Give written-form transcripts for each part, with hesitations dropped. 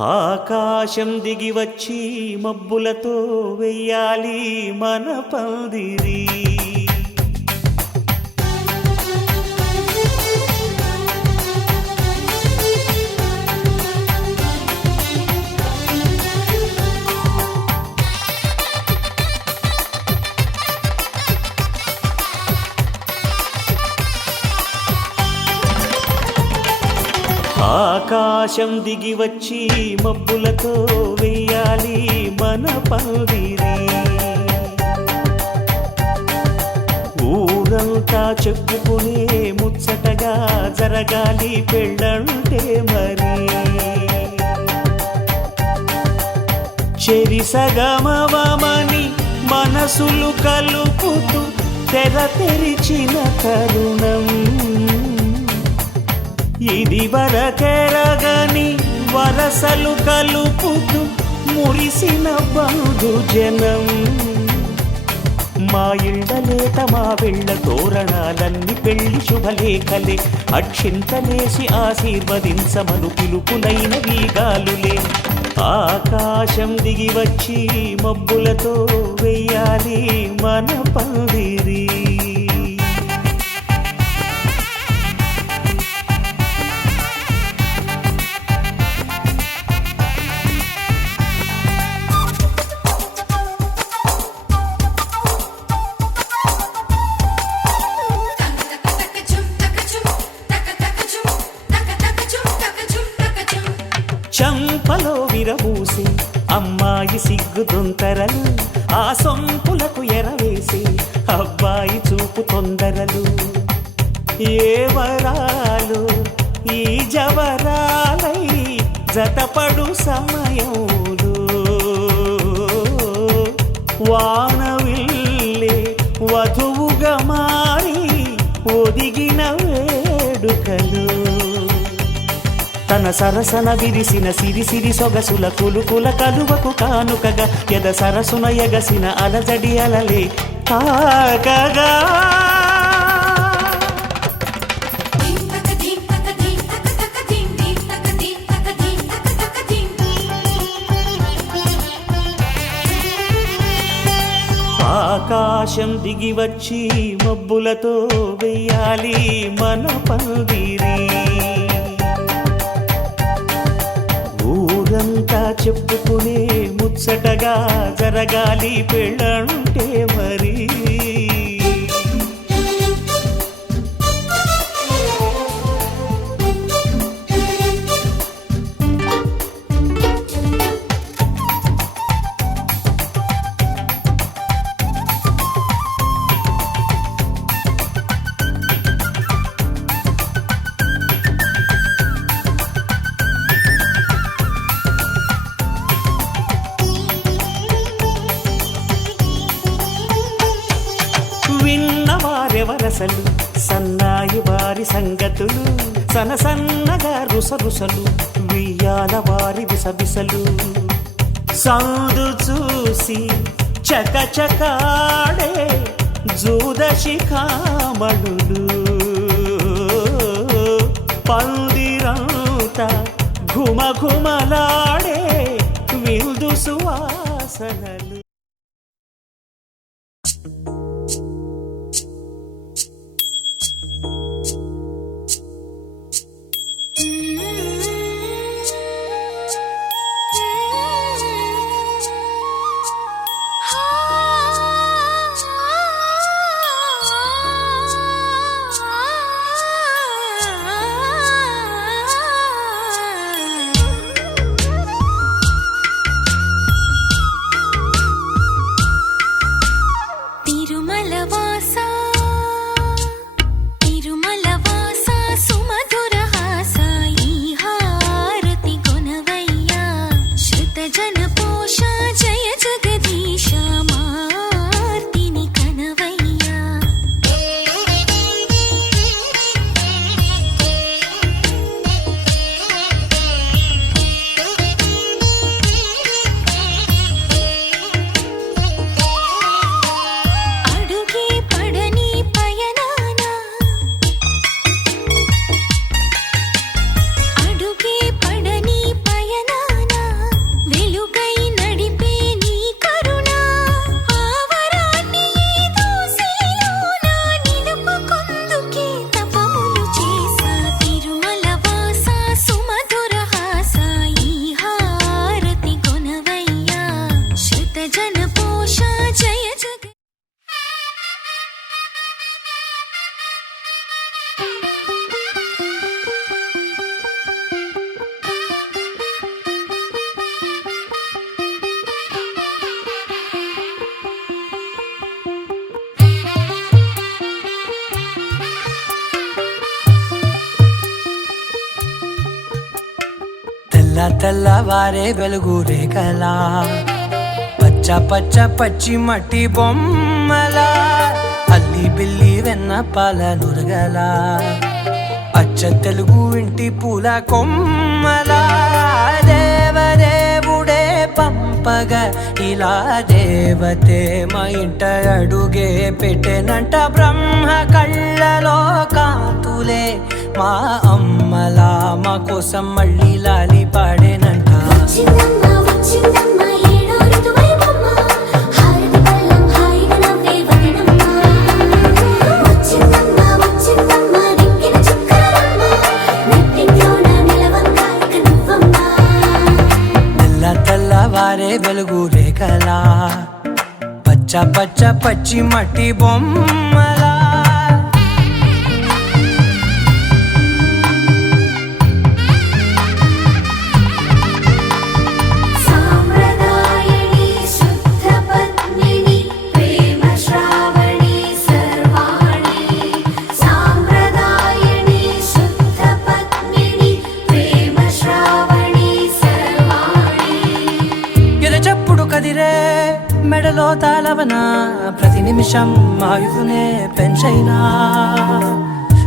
ఆకాశం దిగి వచ్చి మబ్బులతో వెయ్యాలి మన పందిరి. ఆకాశం దిగి వచ్చి మబ్బులతో వెయ్యాలి మన పందిరి. ఊరంతా చెప్పుకునే ముచ్చటగా జరగాలి పెళ్ళంటే మరి. చెరిసగమవమని మనసులు కలుపుతూ తెర తెరిచిన తరుణం ఇది వరకెరగని వరసలు కలుపుతూ మురిసిన బంధుజనం. మా ఇళ్ళలేత మా వెళ్ళ తోరణాలన్నీ పెళ్లి శుభలేఖలే. అక్షింతలేసి ఆశీర్వదించమను పిలుపులైన వీగాలులే. ఆకాశం దిగి వచ్చి మబ్బులతో వెయ్యాలి మన పందిరి. చంపలో విరబూసి అమ్మాయి సిగ్గుదొంతరలు, ఆ సొంపులకు ఎరవేసి అబ్బాయి చూపు తొందరలు. ఏ వరాలు ఈ జవరాలై జతపడు సమయంలో వానవిల్లే వధువుగా మారి ఒదిగిన వేడుకలు. తన సరసన విరిసిన సిరిసిరి సొగసుల కులుకుల కలువకు కానుకగా ఎద సరసున ఎగసిన అలజడి అలలే తాకగా. ఆకాశం దిగి వచ్చి మబ్బులతో వెయ్యాలి మన పందిరి. ఊరంతా చెప్పుకునే ముచ్చటగా జరగాలి పెళ్ళంటే మరి. విన్నవారెవరసలు సన్నాయి వారి సంగతులు, సనసన్నగా రుసరుసలు వియ్యాల వారి విసబిసలు. సందు చూసి చకచకాడే జూదశిఖామణులు, పందిరంతా ఘుమఘుమలాడే విందు సువాసనలు. తెల్లవారే వెలుగు రేఖలా పచ్చ పచ్చ పచ్చి మట్టి బొమ్మలా అల్లి బిల్లి వెన్న పాల నురగలా అచ్చ తెలుగు ఇంటి పూల కొమ్మలా దేవదేవుడే పంపగా ఇలా దేవతే మా ఇంట అడుగే పెట్టెనంట బ్రహ్మ కళ్ళలో కాంతులే మా అమ్మలా మా కోసం మళ్ళీ లాలి పాడేనంట తెల్లవారే వెలుగు రేఖలా పచ్చ పచ్చ పచ్చి మట్టి బొమ్మలా కదిరే మెడలో తాళవన ప్రతి నిమిషం ఆయువునే పెంచైనా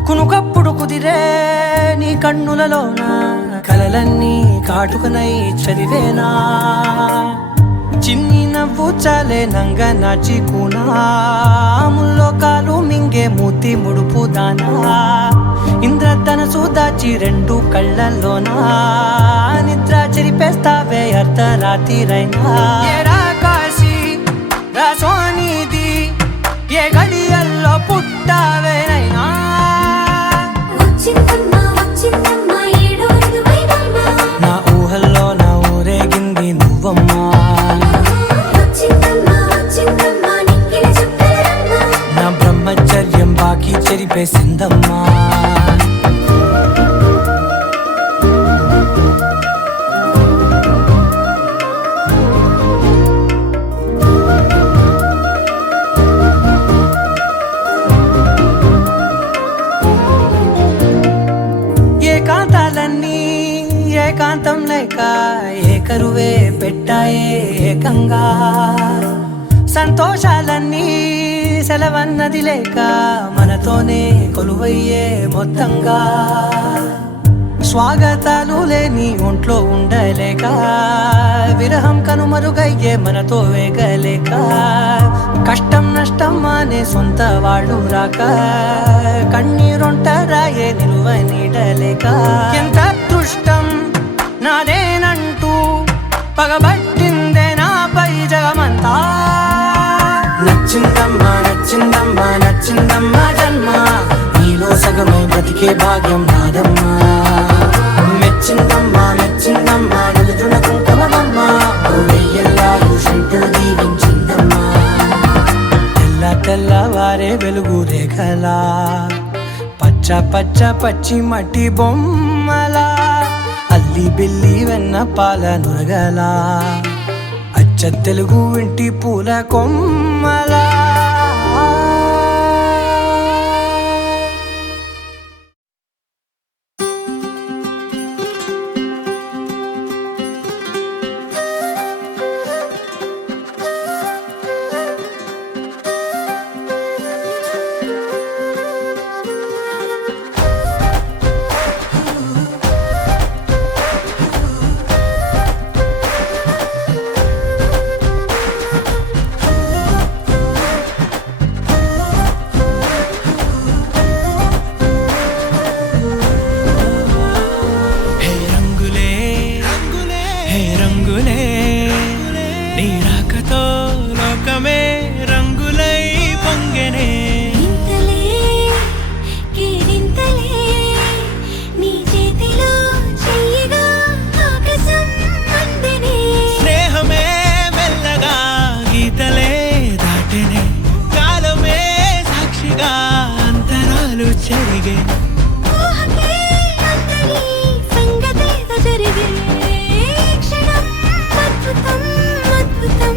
కునుకప్పుడు కుదిరే నీ కన్నులలోన కలలన్నీ కాటుకనై చదివేనా చిన్ని నవ్వు చాలే నంగ నాచి కూనాముల్లో కాలు మింగే మూతి ముడుపు దానా ఇంద్రధనసు దాచి రెండు కళ్ళల్లోనా నిద్ర చెరిపేస్తావే అర్ధరాత్రిరైనా కాశీ రాసోనిది ఏ గడియల్లో పుట్టావేనైనా నా ఊహల్లో నా ఊరేగింది నువ్వమ్మా నా బ్రహ్మచర్యం బాకీ చెరిపేసిందమ్మా ఏకాంతాలన్నీ ఏకాంతం లేక ఏకరువే పెట్టాయే ఏకంగా సంతోషాలన్నీ సెలవన్నది లేక మనతోనే కొలువయ్యే మొత్తంగా స్వాగతాలు లేని ఒంట్లో ఉండలేక విరహం కనుమరుగయ్యే మనతో వేగలేక కష్టం నష్టం అనే సొంత వాళ్ళు రాక కన్నీరొంటరాయే నిలువ నీడలేక ఎంత అదృష్టం నాదేనంటూ పగబట్టిందే నాపై జగమంతా నచ్చిందమ్మా నచ్చిందమ్మా నచ్చిందమ్మా జన్మ నీలో సగమై బ్రతికే భాగ్యం నాదమ్మా మెచ్చిందమ్మా మెచ్చిందమ్మా నిలుచున్న కుంకుమమ్మా దీవించిందమ్మా తెల్లవారే వెలుగు రేఖలా పచ్చ పచ్చ పచ్చి మట్టి బొమ్మలా అల్లి బిల్లి వెన్న పాల నురగలా అచ్చ తెలుగు ఇంటి పూల కొమ్మలా సంగతే జరిగే క్షణం అద్భుతం అద్భుతం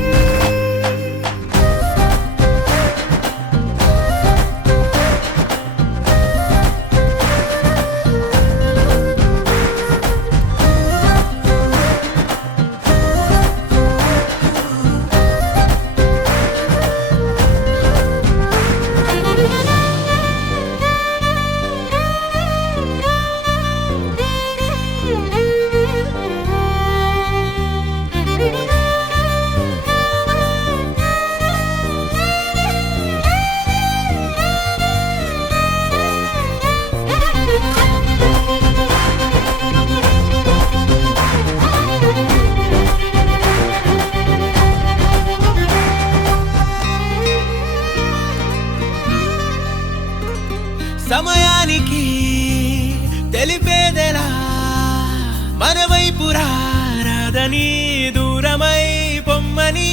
చేరని దూరమై పొమ్మని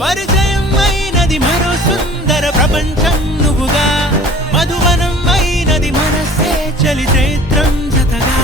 పరిచయం అయినది మరో సుందర ప్రపంచం నువ్వుగా మధువనం అయినది మనసే చలి చైత్రం జతగా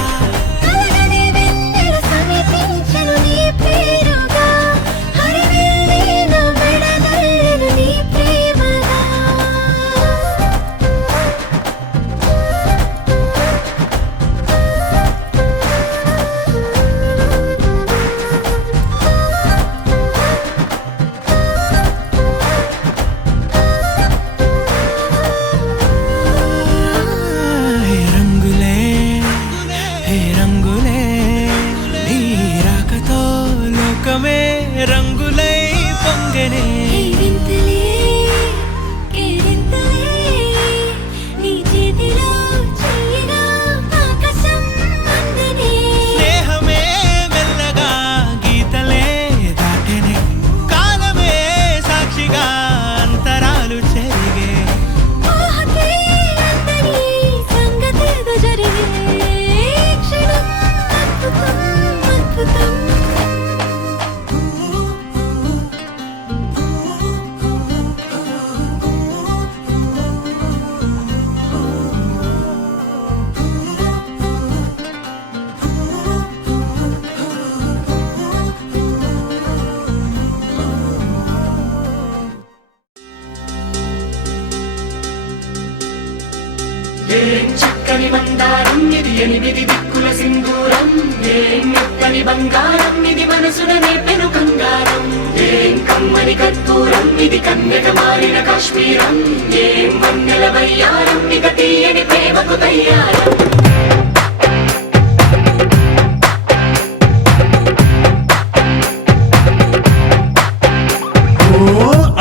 రంగులై పొంగనే స్నేహమే మెల్లగా గీతలే దాటెనే కాలమే సాక్షిగా అంతరాలు చెరిగే ఏం చక్కని మందారం ఇది ఎనిమిది దిక్కుల సింధూరం ఏం మెత్తని బంగారం ఇది మనసున నేర్పెను కంగారం ఏం కమ్మని కర్పూరం ఇది కన్యక మారిన కాశ్మీరం ఏం వన్నెల వయ్యారం ఇక తీయని ప్రేమకు తయ్యారం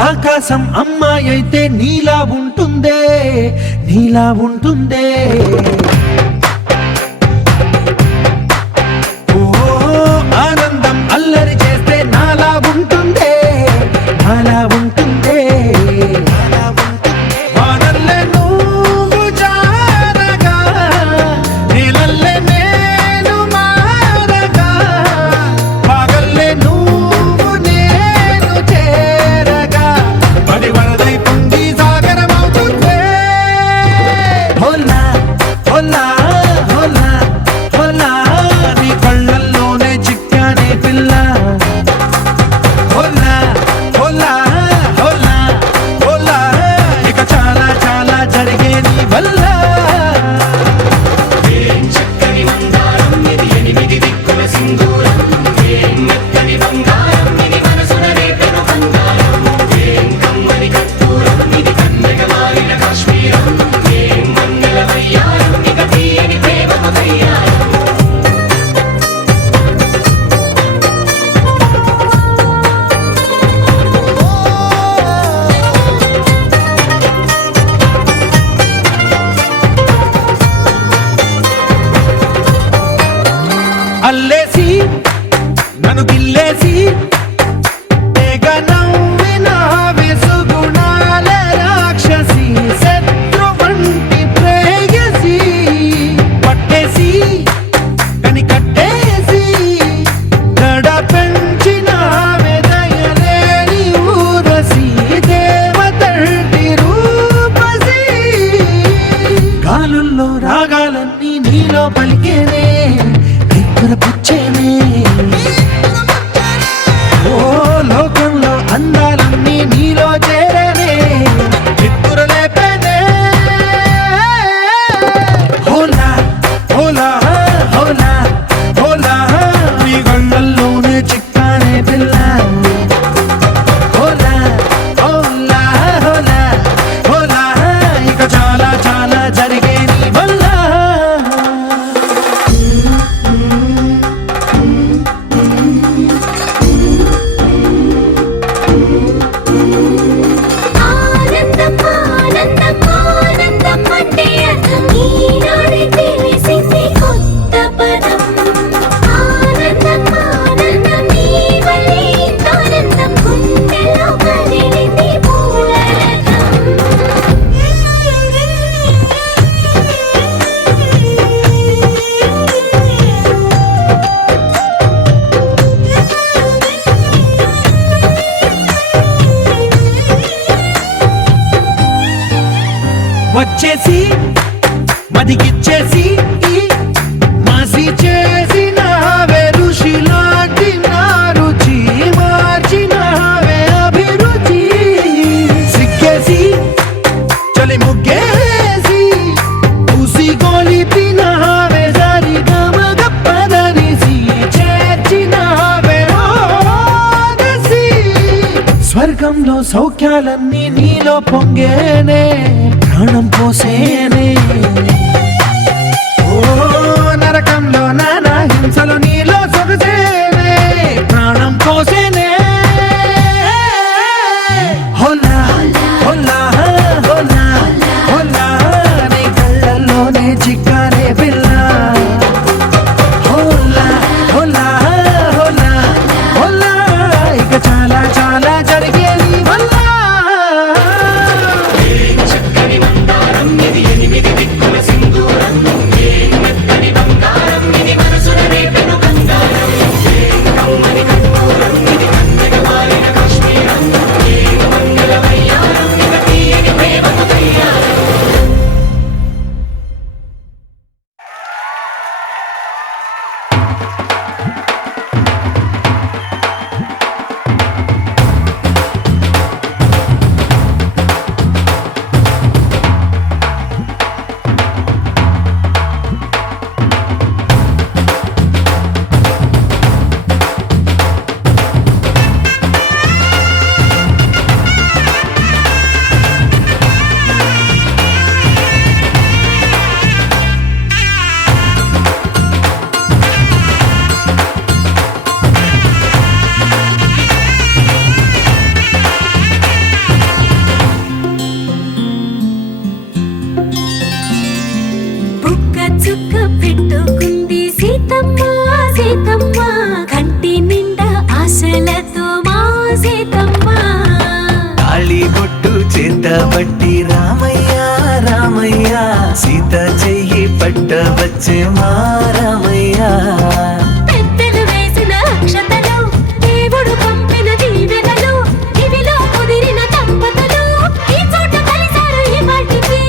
ఆకాశం అమ్మాయి అయితే నీలా ఉంటుందే నీలా ఉంటుందే ఓ ఆనందం అల్లరి చేస్తే నాలా ఉంటుందే నాలా ఉంటుందే వానల్లే నువ్వు జారగా నీలల్లే నేను మారగా పగల్లే నువ్వు నేను చేరగా పడి వరదై పొంగి సాగరమవుతుందే హోలా హోలా హోలా హోలా నీ కళ్ళల్లోనే చిక్కానే పిల్ల హోలా హోలా హోలా హోలా ఇక చాలా చాలా జరిగే నీ వల్ల ఏం చక్కని మందారం ఇది ఎనిమిది దిక్కుల సింధూరం ఏం మెత్తని బంగారం ఇది మనసున రేపెను కంగారం ఏం కమ్మని కర్పూరం ఇది కన్యక మారిన కాశ్మీరం ఏం వన్నెల వయ్యారం ఇక తీయని ప్రేమకు తయ్యారం అల్లేసి నన్ను గిల్లేసి తెగ నవ్విన వెసుగుణాల రాక్షసి శత్రు వంటి ప్రేయసి పట్టేసి కని కట్టేసి దడ పెంచిన వెదయలేని ఊరసి దేవతంటి రూపసి గాలుల్లో రాగాలన్నీ నీలో పలికేనే పుచ్చేనే ఓ లోకంలో అందాలన్నీ నీలో చేరనే నిద్దురలేపేనే హోలా హోలా హోలా హోలా నీ గండల్లోనే చిక్కానే పిల్ల హోలా హోలా హోలా హోలా ఇక చాలా చాలా జరిగే నీ వల్ల వచ్చేసి మదిగిచ్చేసి మాసి చేసిన ఋషిలాంటి నా రుచి మార్చిన అభిరుచి సిక్కేసి చలి ముగ్గేసి పూసి గోలిపిన జారి గమ గప్పదనిసి చేర్చిన స్వర్గంలో సౌఖ్యాలన్నీ నీలో పొంగేనే ప్రాణం పోసేనే ఓ నరకంలో నానా హింసలో నీలో సొగసేనే ప్రాణం పోసేనే హోలా హోలా హోలా హోలా నీ కళ్ళల్లోనే చిక్కానే పిల్ల హోలా హోలా హోలా హోలా ఇక చాలా చాలా జరిగే నీ వల్ల చక్కని మందారం ఇది ఎనిమిది దిక్కుల సింధూరం ఏం మెత్తని బంగారం ఇది మనసున రేపెను కంగారం ఏం కమ్మని కర్పూరం ఇది కన్నెగ మారిన కాశ్మీరం ఏం మంగళ వయ్యారం ఇక తీయని ప్రేమకు తయ్యారం బుక్క చుక్క పెట్టుకుంది సీతమ్మ సీతమ్మ కంటి నిండా ఆశలతో మా సీతమ్మ తాళి బొట్టు చేతబట్టి రామయ్య రామయ్య సీత చెయ్యి పట్ట వచ్చే మా రామయ్య పెద్దలు వేసిన అక్షతలు దేవుడు పంపిన దీవెనలు ఇవిలో కుదిరిన దంపతులు ఈ చోట కలిసారు ఈ వాటికి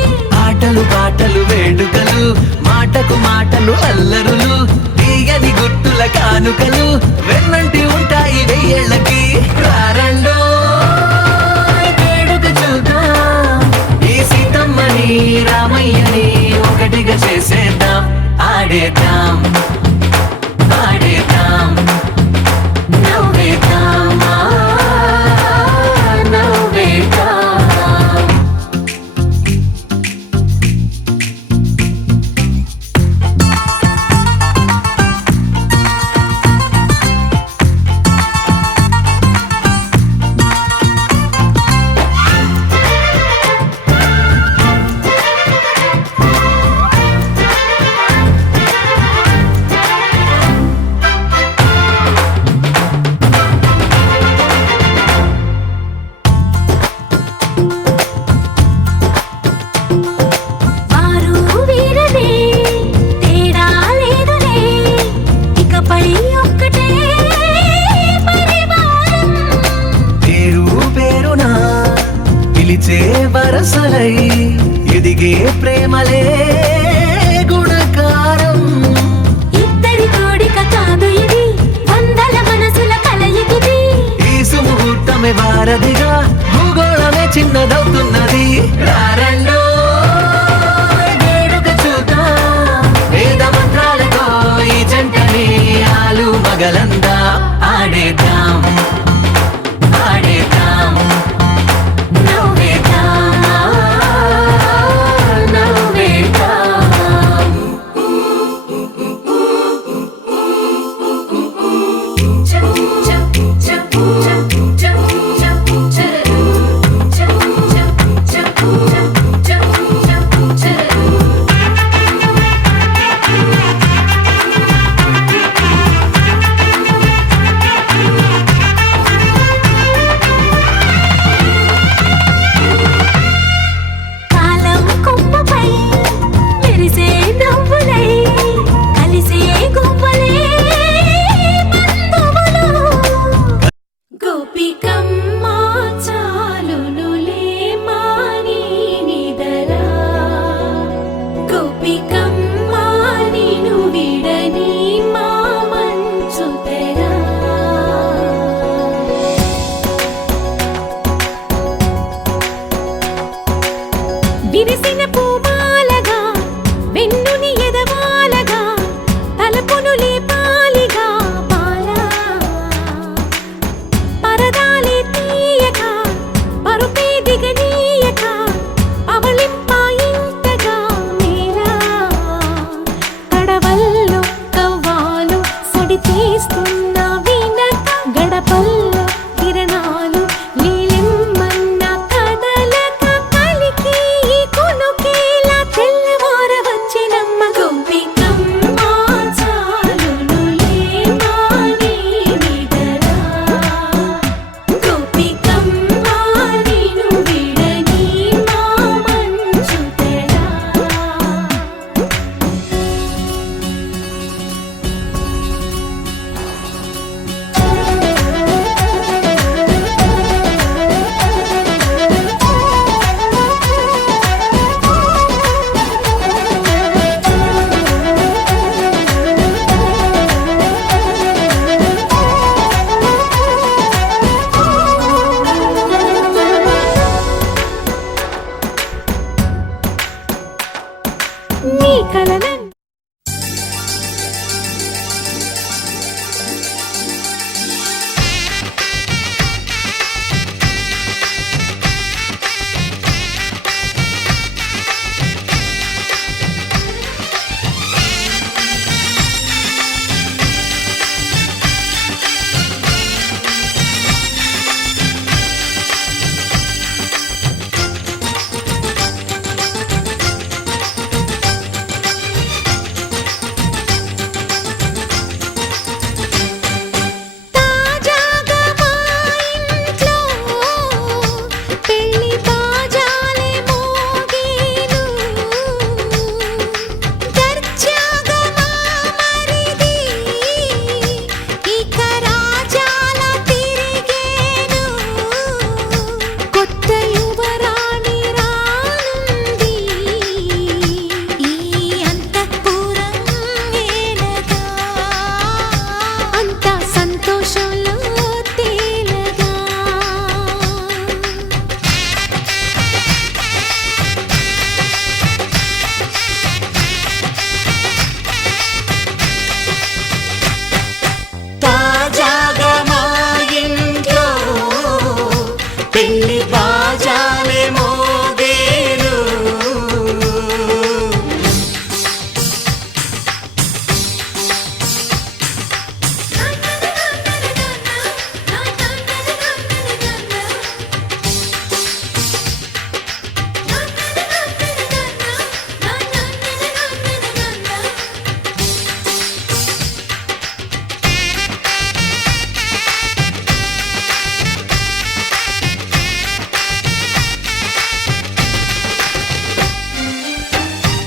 ఆటలు పాటలు వేడుకలు మాటకు మాటలు అల్లరులు తీయని గుట్టుల కానుకలు వెన్నంటి ఉంటాయి వెయ్యేళ్ళకి రారండో వేడుక చూద్దాం ఈ సీతమ్మని రామయ్యని ఒకటిగా చేసేద్దాం ఆడేద్దాం ఆడేద్దాం నవ్వేద్దాం నవ్వేద్దాం వారు వీరనే తేడా లేదులే ఇకపై ఒక్కటే పరివారం పేరు పేరునా పిలిచే వరసలై ఎదిగే ప్రేమలే గుణకారం ఇద్దరి కోడిక కాదు ఇది వందల మనసుల కలయికిది ఈ సుముహూర్తమే వారధిగా భూగోళమే చిన్నదవుతున్నది రారండో వేడుక చూద్దాం వేద మంత్రాలతో ఈ జంటని ఆలు మగలందా ఆడేద్దాం ఆడేద్దాం నవ్వేద్దాం నవ్వేద్దాం విరిసిన పూమాలగా వెన్నుని ఎదవాలగా తలపును లేపాలిగా బాలా పరదాలే తీయక పరుపే దిగనీయక అవలింపాయింతగా మేలా కడవల్లో కవ్వాలు సడి తీస్తున్న వీణత గడపల్లో కిరణాలు లీలెమ్మన్న కదలక కలికి ఈ కొనుకేలా తెల్లవార వచ్చినమ్మ గోపికమ్మ చాలునులే మాని నిదరా గోపికమ్మ నిను విడని మా మంచు తెరా నీ కలలను తాజాగా మా ఇంట్లో పెళ్లి బాజాలే మోగేను దర్జాగా మా మరిది ఇక రాజాల తిరిగేను కొత్త యువరాణి రానుంది ఈ అంతఃపురం ఏలగా అంతా సంతోషంలో తేలగా తాజాగా మా ఇంట్లో పెళ్లి బాజాలే మోగేను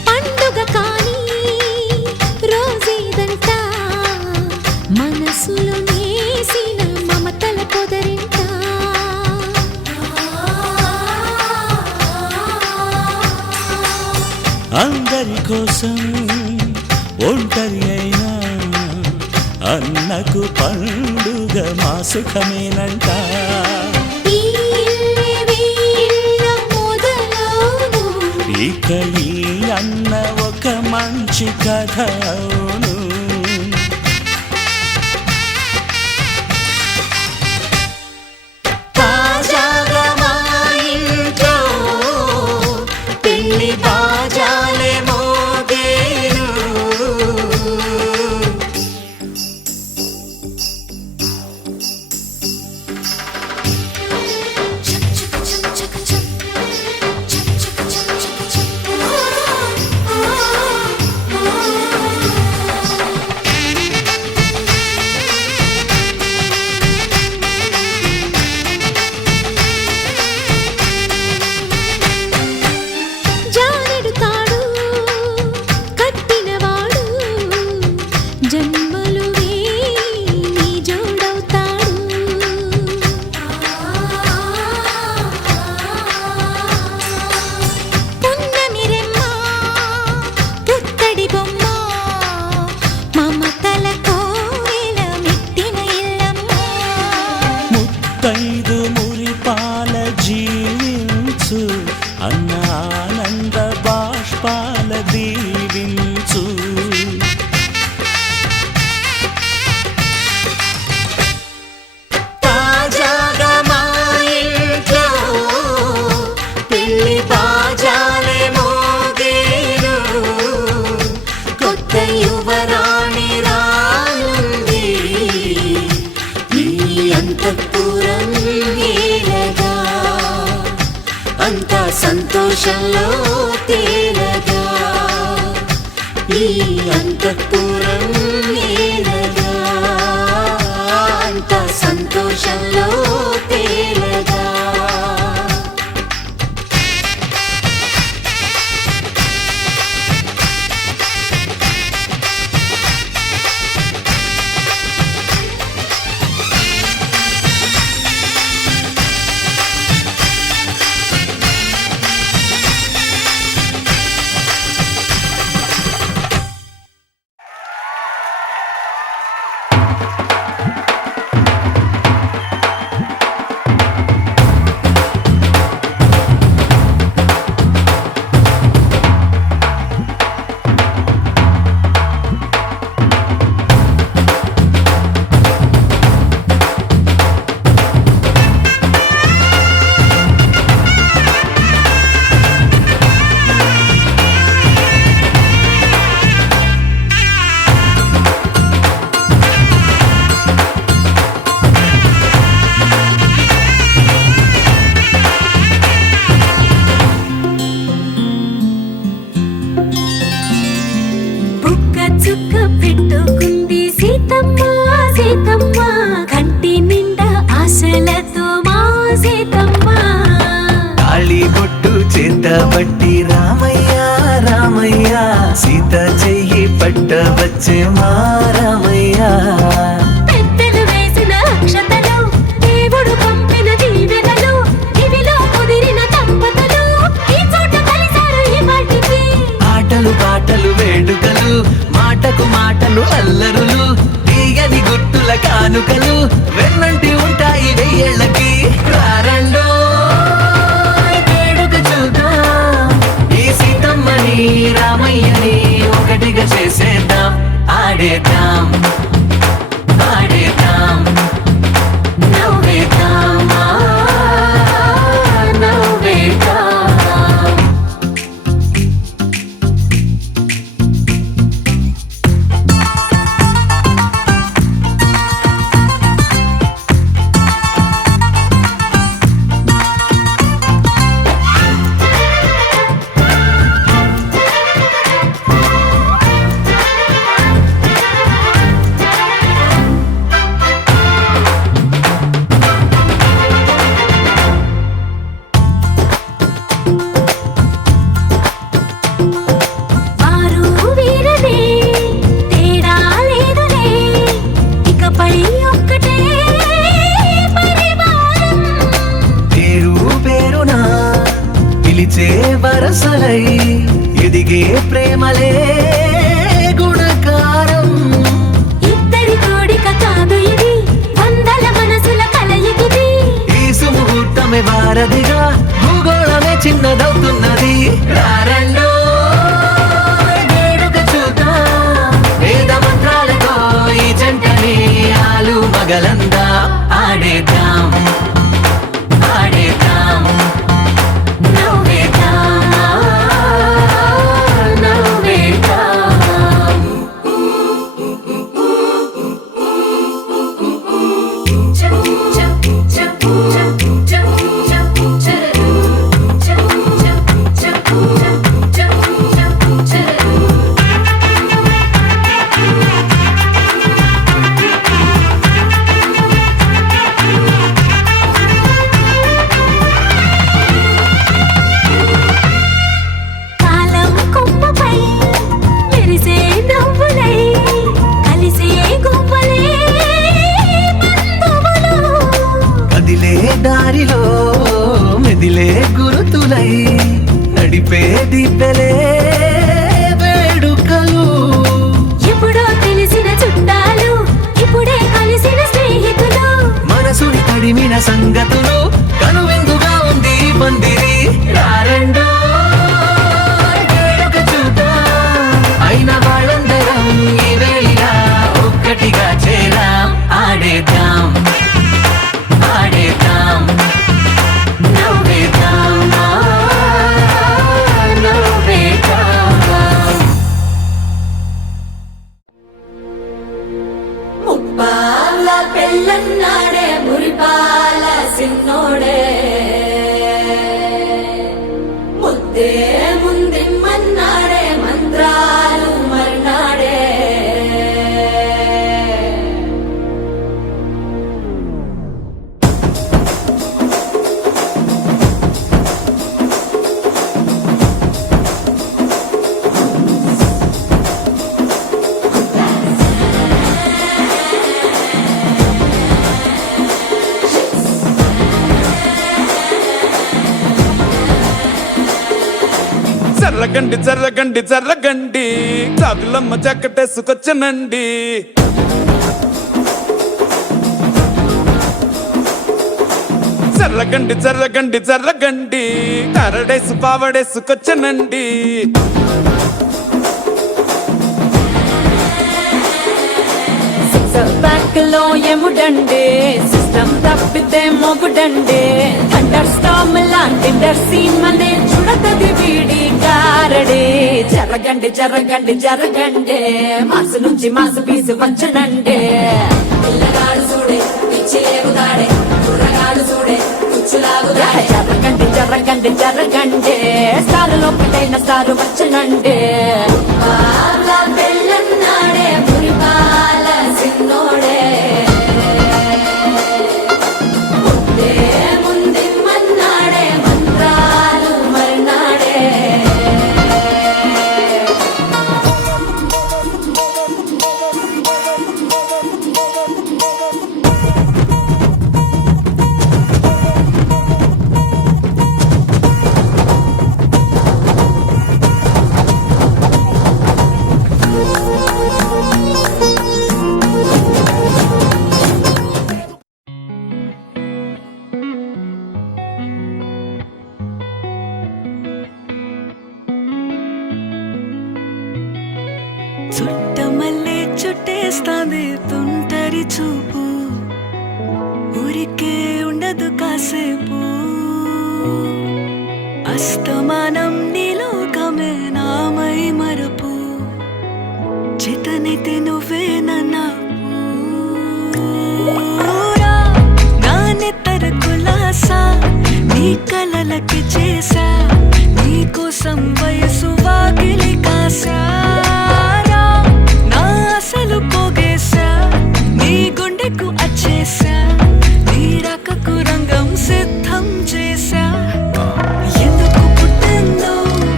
పండుగ కాని రోజేదంట మనసులో నేసిన మమతల పొదరింట అందరి కోసం ఒంటరి అయినా అన్నకు పండుగ మా సుఖమేనంట ఈ ఇల్లే వీళ్ళ మొదలవును ఇక ఈ అన్న ఒక మంచి కథ అవును తాజాగా మా ఇంట్లో పెళ్లి బాజాలే మోగేను జాను అంతఃపురం ఏలగా అంతా సంతోషంలో తేలగా ఈ అంతఃపురం ఏలగా అంతా సంతోషంలో తేలగా చుక్క పెట్టుకుంది సీతమ్మ సీతమ్మ కంటి నిండా ఆశలతో మా సీతమ్మ తాళి బొట్టు చేత పట్టి రామయ్య రామయ్య సీత చెయ్యి పట్ట వచ్చే మా రామయ్య పెద్దలు వేసిన అక్షతలు దేవుడు పంపిన దీవెనలు ఇవిలో కుదిరిన దంపతులు ఈ చోట కలిసారు ఈ వాటికి ఆటలు పాటలు వేడుకలు మాటకు మాటలు అల్లరులు తీయని గుర్తుల కానుకలు వెన్నంటి ఉంటాయి వెయ్యేళ్ళకి రారండో వేడుక చూద్దాం ఈ సీతమ్మని రామయ్యని ఒకటిగా చేసేద్దాం ఆడేద్దాం ఆడేద్దాం నవ్వేద్దాం నవ్వేద్దాం వరసలై ఎదిగే ప్రేమలే గుణకారం ఇద్దరి కోడిక కాదు ఇది వందల మనసుల కలయికిది ఈ సుముహూర్తమే వారధిగా భూగోళమే చిన్నదవుతున్నది రారండో వేడుక చూద్దాం వేద మంత్రాలతో ఈ జంటని ఆలు మగలందా ఆడేద్దాం ఆడేద్దాం దారిలో మెదిలే గురుతులై నడిపే దిబ్బెలే వేడుకలు ఎప్పుడో తెలిసిన చుట్టాలు ఇప్పుడే కలిసిన స్నేహితులు మనసుని తడిమిన సంగతులు కనువిందుగా ఉంది పందిరి రారండో వేడుక చూద్దాం అయిన వాళ్ళందరం ఈ వేళ ఒక్కటిగా చేరాం ఆడేద్దాం ఆడేద్దాం నవ్వేద్దాం నవ్వేద్దాం ముప్పాల పెళ్ళన్నాడే మురిప ముందిమ్మన్నాడే మంత్రాలు మర్నాడే జర్రగండి జర్రగండి జర్రగండి చాదులమ్మ చక్కటేసుకొచ్చనండి జర్రగండి జర్రగండి జర్రగండి కరడేసు పావడేసుకొచ్చనండి బ్యాక్ లో ఎముడండే సిస్టమ్ తప్పితే మొగుడండే థండర్ స్టామ్ లాంటి సీన్ మనే చూడతది వీడి కారడే జరగండి జరగండి జరగండే మాసు నుంచి మాసు పీసు వంచనండే పిల్లగాడు చూడే పిచ్చి లేగుదాడే కుర్రగాడు చూడే కుచ్చులాగుదాడే జరగండి జరగండి జరగండే స్టారులో పిటైన స్టారు వచ్చనండే పెళ్ళన్నాడే మురిపాల సిన్నోడే ముందిమ్మన్నాడే మంత్రాలు మర్నాడే చుట్టమల్లే చుట్టేస్తాంది తుంటరి చూపు ఊరికే ఉండదు కాసేపు అస్తమానం నీలోకమే నామై మరపు చితనితే నువ్వే నన్నా నెత్తర కులాసా నీ కలలకి చేసా నీ కోసం వయసు వాకిలి కాసా అసలు పోగేశా నీ గుండెకు అచ్చేసా నీ రకకు రంగం సిద్ధం చేశా ఎందుకు పుట్టిందో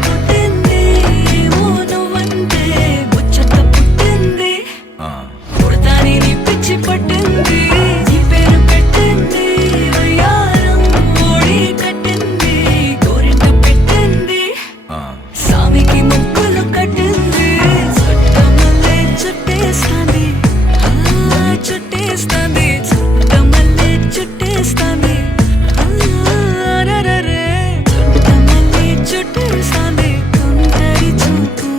పుట్టింది ఏమో నువ్వంటే ముచ్చట పుట్టింది పుడతాని నీ పిచ్చి పట్టింది నీ పేరు పెట్టింది వయ్యారం ఓడి కట్టింది గోరింట పెట్టింది సామికి ముక్కులు కట్టింది చుట్టేస్తాంది చుట్టేస్తాంది చుట్టమల్లే చుట్టేస్తాంది చుట్టమల్లే చుట్టేస్తాంది తుంటరి చూపు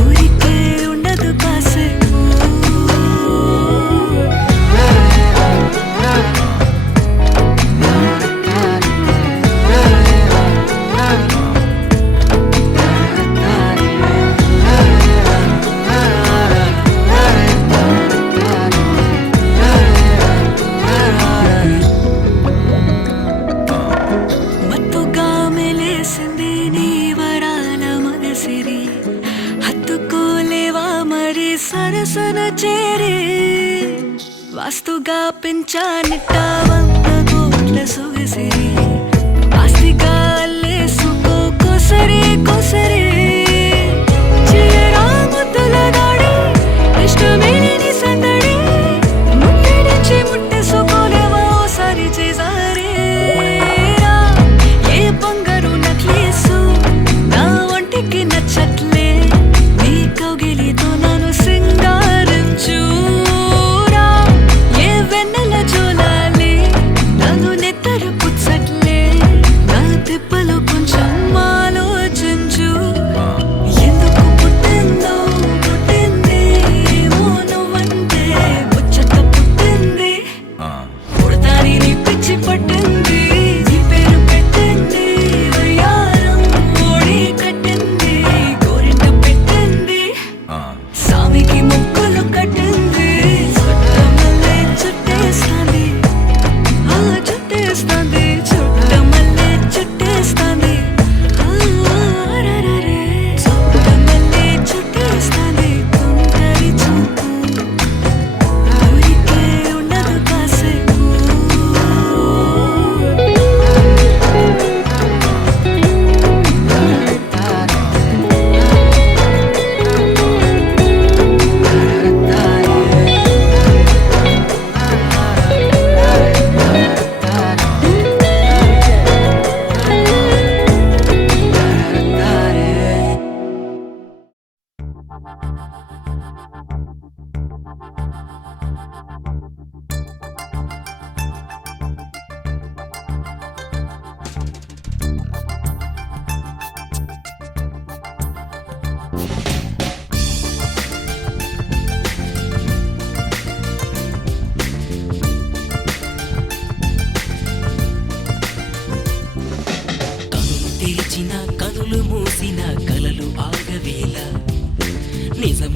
ఊరికే ఉండదు కాసేపు మత్తుగా మెలేసింది నీ వరాల మగసిరి హత్తుకోలేవా మరి సరసన చేరి వాస్తుగా పెంచానిట్ట 100 కోట్ల సొగసిరి ఆస్తిగా అల్లేసుకో కొసరి కొసరి చిరాముతుల దాడి ఇష్టమేని సందడి ముట్టడించి ముట్టేసుకోలేవా ఓసారి చేసారి ఏ బంగారు నక్లేసు నా ఒంటికి నచ్చట్లే నీ కౌగిలితో నన్ను సింగారించురా ఏ వెన్నెల జోలాలి నన్ను నెత్తరు పుచ్చ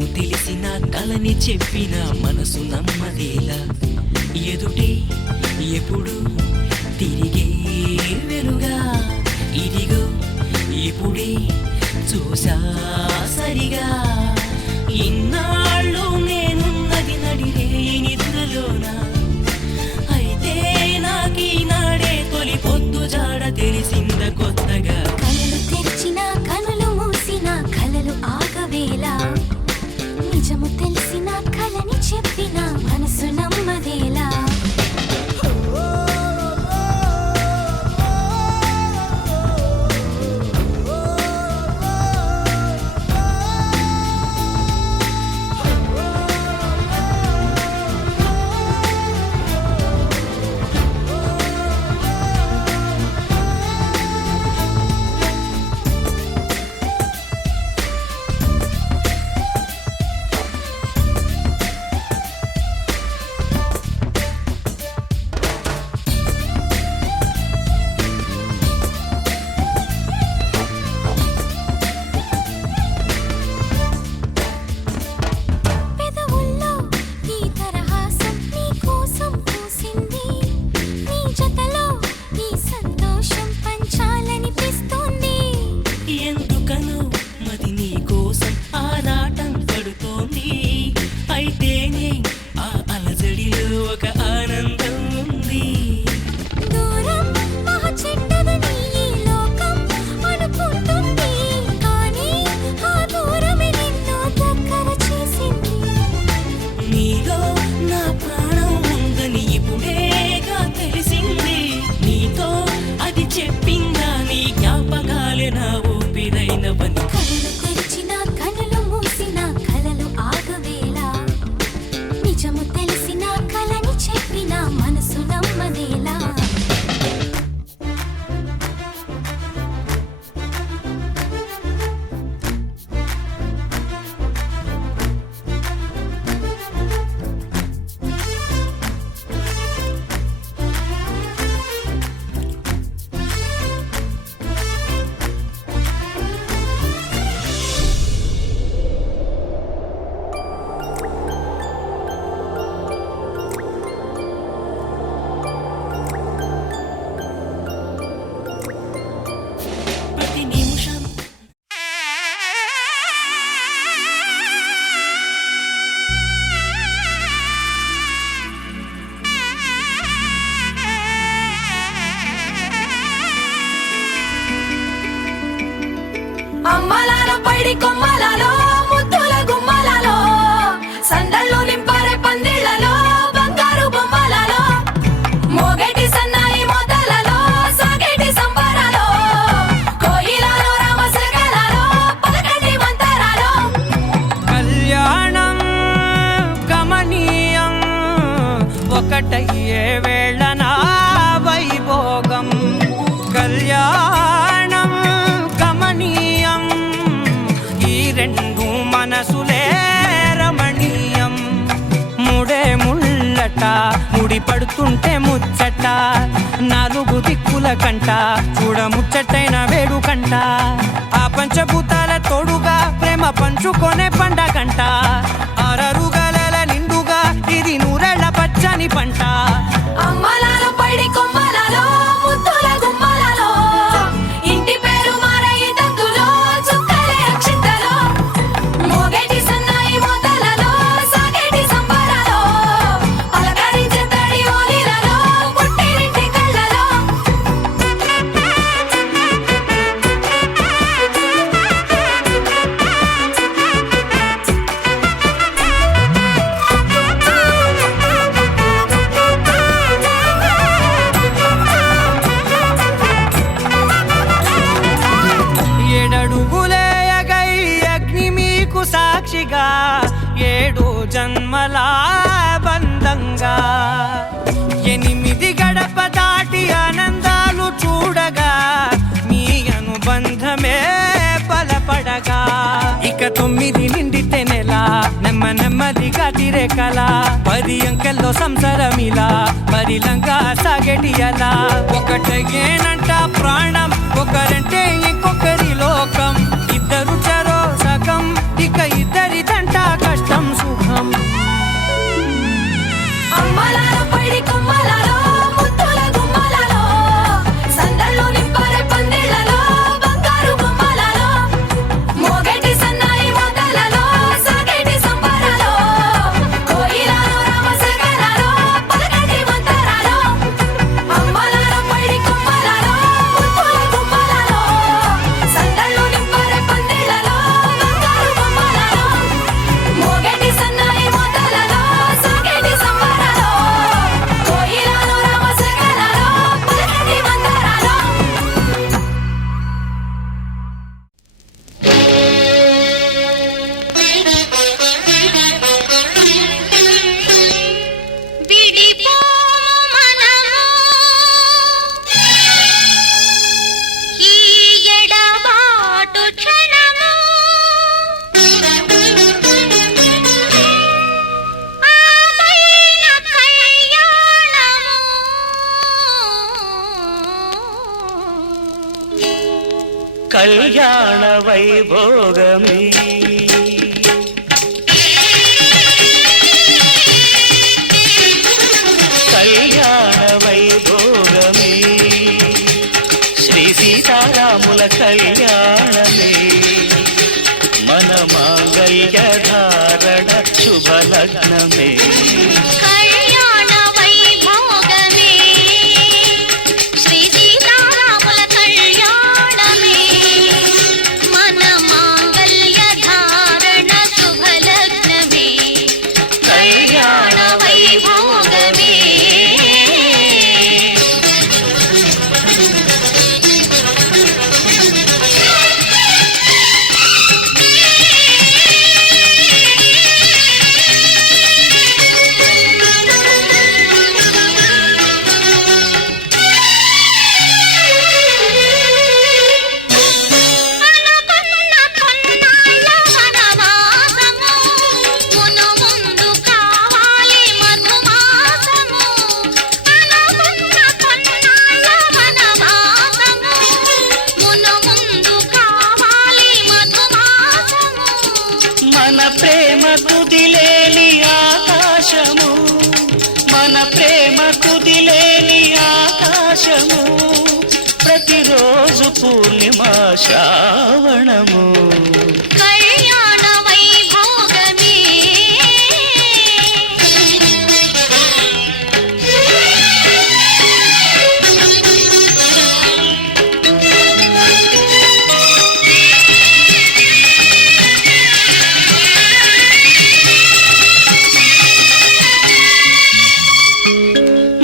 నిజము తెలిసిన కలని చెప్పిన మనసు నమ్మదేలా ఎదుటే ఎప్పుడు తిరిగే వెలుగా ఇదిగో ఇప్పుడే చూసా సరిగా ఇన్నాళ్ళు నేనున్నది నడిరే నిద్రలోన అయితే నాకీనాడే తొలి పొద్దు జాడ తెలిసింద కొత్తగా కలలు తెరిచిన కనులు మూసిన కలలు ఆగవేలా నిజము తెలిసిన కలని చెప్పిన మనసు నమ్మదేలా పెదవుల్లో నీ తరహాసం నీ కోసం పూసింది నీ జతలో నీ సంతోషం పంచాలనిపిస్తోంది ఎందుకనో మది నీ కోసం ఆరాటం పడుతోంది అయితేనే ఆ అలజడిలో ఒక ఆనందం ఉంది దూరం మహా చెడ్డదని ఈ లోకం అనుకుంటుంది కానీ ఆ దూరమే నిన్ను దగ్గర చేసింది నీలో నా ప్రాణం ఉందని ఇప్పుడేగా తెలిసింది నీతో అది చెప్పిందా నీ జ్ఞాపకాలే నా ఊపిరైనవని కలలు తెరిచిన కనులు మూసిన కలలు ఆగవేలా నిజము తెలిసిన కలని చెప్పిన మనసు నమ్మదేలా ప్రతి నిమిషం అమ్మలాలో పైడి కొమ్మలలో ముద్దుల గుమ్మలలో సందళ్ళు నింపారే పందిళ్లలో బంగారు బొమ్మలలో మోగేటి సన్నాయి మోతలలో సాగేటి సంబరాలో కోయిలలో రామశకలలో పలకటి మంతరాలో కళ్యాణం గమనీయం ఒకటయ్యే వేళ నా వైభోగం కళ్యాణం గమనీయం ఈ రెండు మనసులే రమణీయం ముడే ముళ్ళట ముడి పడుతుంటే ముచ్చట నాలుగు దిక్కుల కంట చూడ ముచ్చటైన వేడుకంట ఆ పంచభూతాల తోడుగా ప్రేమ పంచుకొనే పండగంట ఆరరుగల నిండుగా ఇది నూరెళ్ళ పచ్చని పంట అమ్మలాలో పైడి కొమ్మలలో ముద్దుల గుమ్మలలో ఇంటి పేరు మారయి తంతులో చుక్కలే అక్షింతలో మోగేటి సన్నాయి మోతలలో సాగేటి సంబరాలో పలకరించే తడి ఓలిలలో పుట్టినింటి కళ్ళలో ఏడడుగులేయగై అగ్ని మీకు సాక్షిగా ఏడు జన్మల బంధంగా 8 గడప దాటి ఆనందాలు చూడగా మీ అనుబంధమే బలపడగా ఇక 9 నిండితే నెల నెమ్మదిగా తిరే కల 10 అంకెల్లో సంసారమిలా పరిలంగా సాగేటి అలా ఒకటేనంట ప్రాణం ఒకరంటే ఇంకొకరి లోకం ఇద్దరు చరో సగం ఇక ఇద్దరిదంట కళ్యాణ వైభోగమే కళ్యాణ వైభోగమే శ్రీ సీతారాముల కళ్యాణమే మన మాంగళ్య ధారణ శుభలగ్నమే కళ్యాణ వైభోగమే శ్రీ సీతారాముల కళ్యాణమే మన మాంగళ్య ధారణ శుభలగ్నమే కళ్యాణ వైభోగమే అనుకున్న కొన్నాళ్ళ వనవాసము మును ముందు కావాలి మధుమాసము అనుకున్న కొన్నాళ్ళ వనవాసము మును ముందు కావాలి మధుమాసము మన ప్రేమ కుదిలేని ఆకాశము మన ప్రేమ కుదిలేని ఆకాశము ప్రతిరోజు పూర్ణిమ శ్రావణము కళ్యాణ వైభోగమే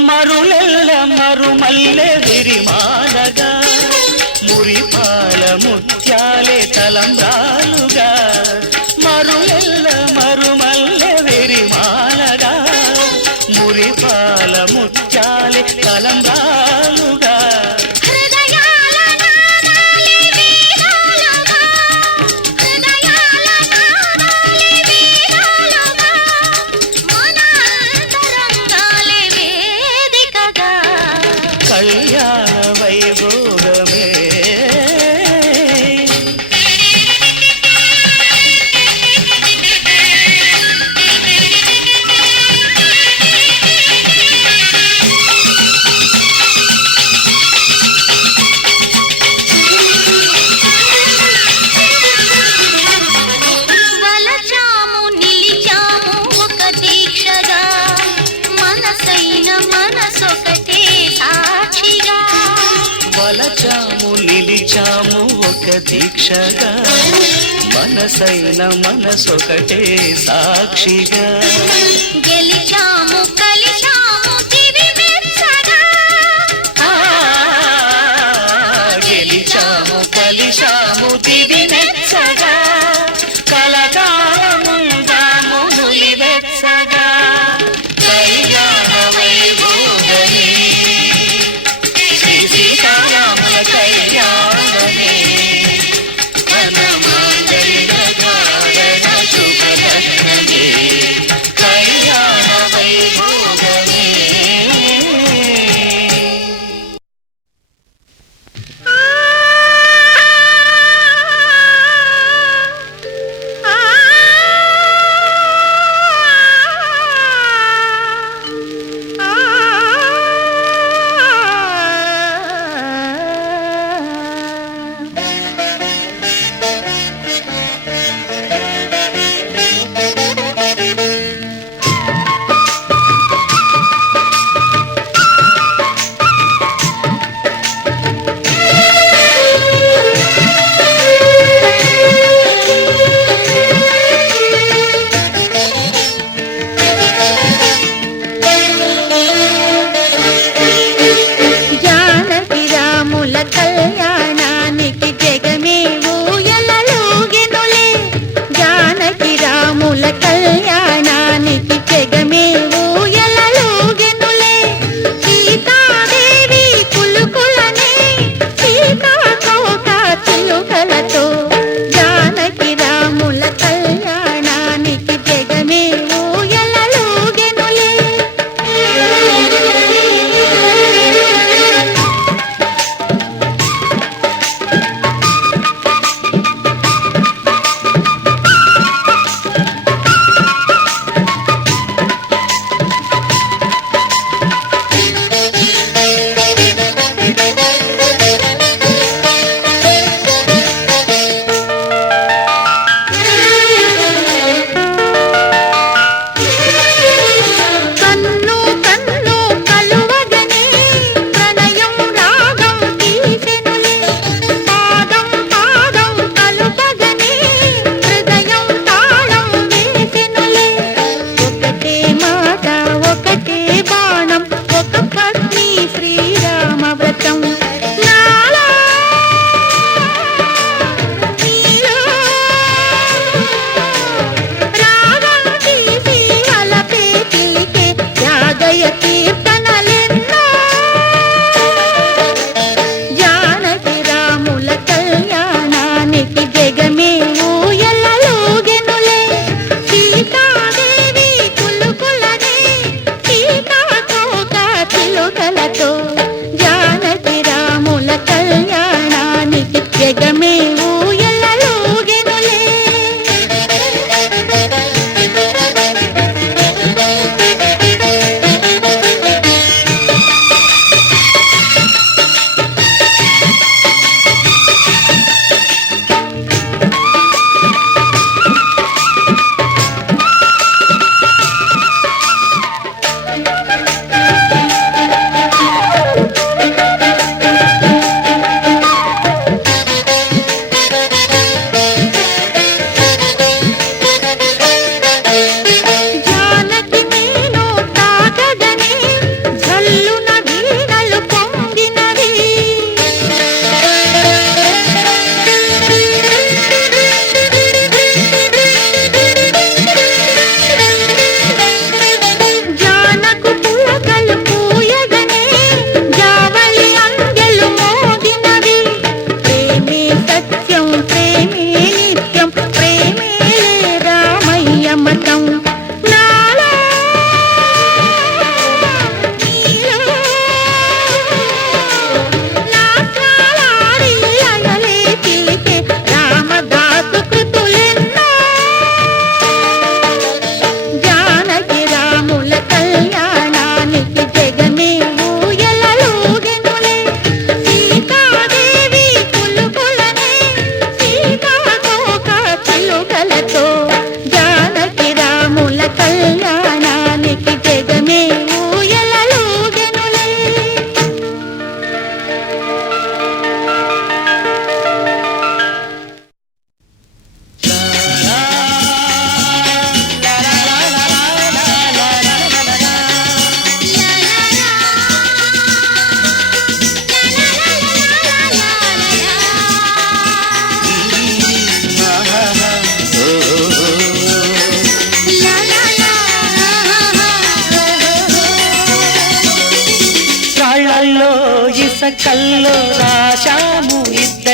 మరులెల్ల మరుమల్లె విరిమాలగా మురిపాల ముత్యాలే తలంబ్రాలుగా మరులెల్ల మరుమల్లె విరిమాలగా మురిపాల ముత్యాలే తలంబ్రాలుగా హృదయాల నాదాలే వీణాలుగా హృదయాల నాదాలే వీణాలుగా మన అంతరంగాలే వేదికగా కళ్యాణ వైభోగమే వలచాము నిలిచాము ఒక దీక్షగా మనసైన మనసొకటే సాక్షిగా వలచాము నిలిచాము ఒక దీక్షగా మనసైన మనసొకటే సాక్షిగా గెలిచాము కలిచాము దివి మెచ్చగా ఆ, గెలిచాము కలిశాము దివి మెచ్చగా కలకాలముందాము నులివెచ్చగా కళ్యాణ వైభోగమే శ్రీ సీతారాముల కళ్యాణమే మన మాంగళ్య ధారణ శుభలగ్నమే కళ్యాణ వైభోగమే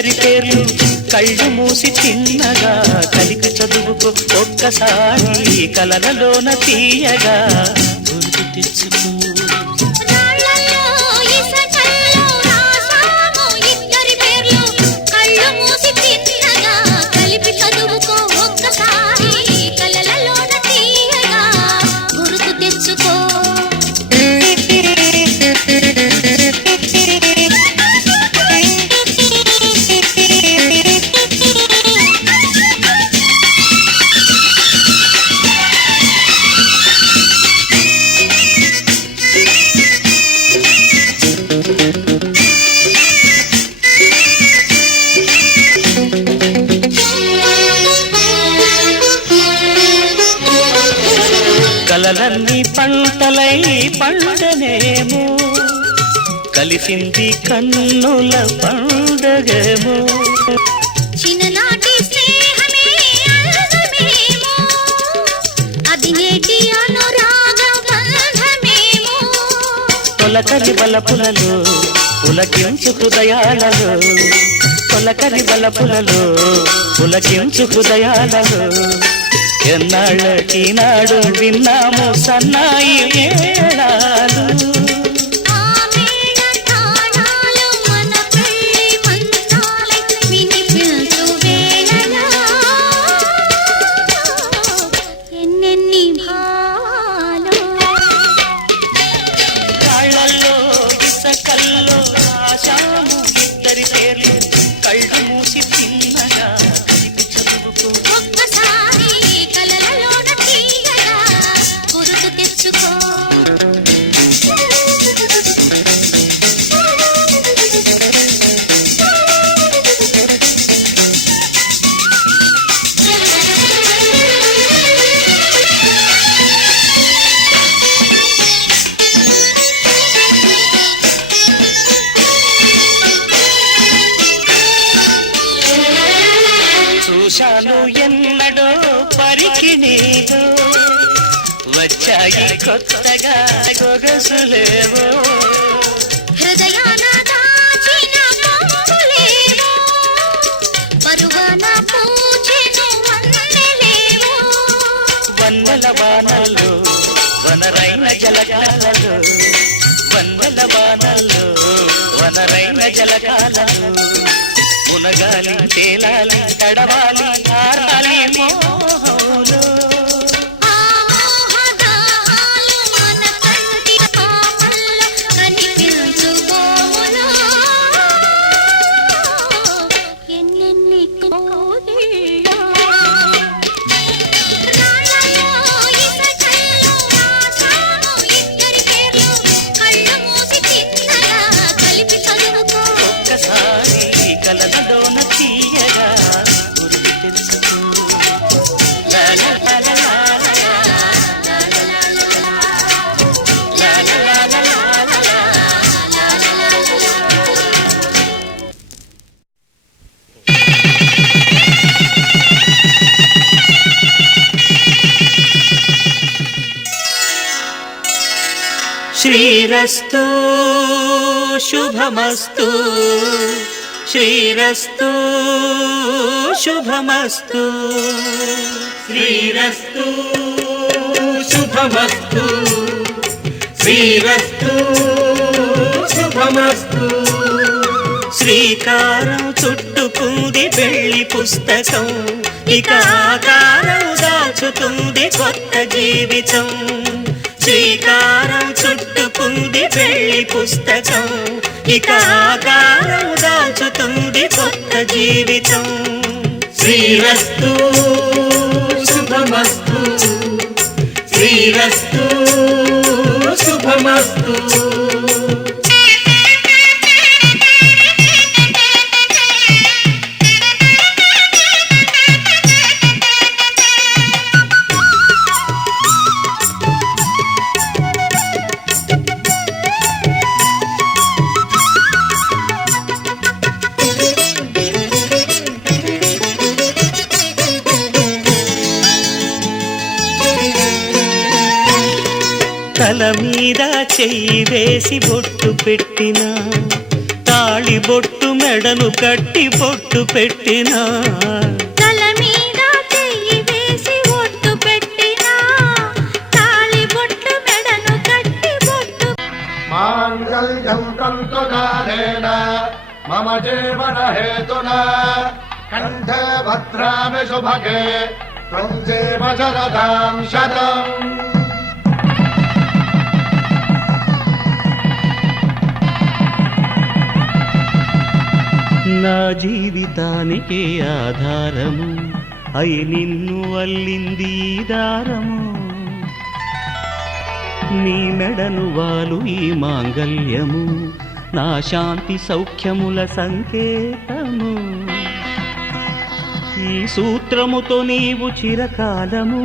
ఇద్దరి పేర్లు కళ్ళు మూసి తిన్నగా కలిపి చదువుకో ఒక్కసారి కలలలోన తీయగా గుర్తు తెచ్చుకో. రాళ్ళల్లో ఇసకల్లో రాసాము ఇద్దరి పేర్లు కళ్ళు మూసి తిన్నగా కలిపి చదువుకో ఒక్కసారి కలలలోన తీయగా గుర్తు తెచ్చుకో. కలలన్నీ పంటలై పండనేమో కలిసింది కన్నుల పండగేమో. చిన్ననాటి స్నేహమే అందమేమో అది నేటి అనురాగ బంధమేమో. తొలకరి బలపులలో పులకించు హృదయాలలో తొలకరి బలపులలో పులకించు హృదయాలలో ఎన్నాళ్ళకి నాడు విన్నాము సన్నాయి మేళాలు. ఆ మేళ తాళాలు మన పెళ్లి మంత్రాలై వినిపించు వేళలో ఎన్నెన్ని భావాలు. కాళ్ళల్లో ఇసకల్లో రాశాము ఇద్దరి పేర్లు కళ్ళు మూసి తిన్నగా కలిపి చదువుకో. ఒక్కసారి కలలలోన తీయగా గుర్తు తెచ్చుకో. చూశాను ఎన్నడో పరికిణీలో వచ్చాయి కొత్తగా గొగసులేవో. హృదయాన దాచిన పొంగులేవో పరువాన పూచెను వన్నెలేవో. వన్నెల వానల్లో వనరైన జలగాలలో వన్నెల వానల్లో వనరైన జలగాలలో మునగాలి తేలాలి తడవాలి ఆరాలి మోహంలో. ఆ మోహగాలు మన కంటి పాపల్లో కనిపించు గోవులో ఎన్నెన్ని కోగిళ్ళో. రాళ్ళలో ఇసకల్లో రాసాము ఇద్దరి పేర్లు కళ్ళు మూసి తిన్నగా కలిపి చదువుకో. ఒక్కసారి కలలలోన తీయగా గుర్తు తెచ్చుకో. లా లా లా లా లా లా లా లా లా లా లా లా. శ్రీరస్తు శుభమస్తు శ్రీరస్తు శుభమస్తు శ్రీరస్తు శుభమస్తు శ్రీరస్తు శుభమస్తు. శ్రీకారం చుట్టుకుంది పెళ్లి పుస్తకం ఇక ఆకారం దాచుతుంది కొత్త జీవితం. శ్రీకారం చుట్టుకుంది పెళ్లి పుస్తకం ఇక ఆకారం దాచుతుంది కొత్త జీవితం. శ్రీరస్తు శుభమస్తు శ్రీరస్తు శుభమస్తు. తల మీద చెయ్యి వేసి బొట్టు పెట్టిన తాళి బొట్టు మెడను కట్టి బొట్టు పెట్టినా తల మీద చెయ్యి వేసి ఒట్టు పెట్టినా తాళి బొట్టు మెడను కట్టి బొట్టు మాంగళ్యం తంతుకారేణ మమ జీవన హేతునా కంఠే భద్రామి శుభగే త్వం జీవ శరదాం శతం. నా జీవితానికి ఆధారము అయి నిన్ను అల్లింది ఈ దారము నీ మెడను వాలు ఈ మాంగల్యము నా శాంతి సౌఖ్యముల సంకేతము ఈ సూత్రముతో నీవు చిరకాలము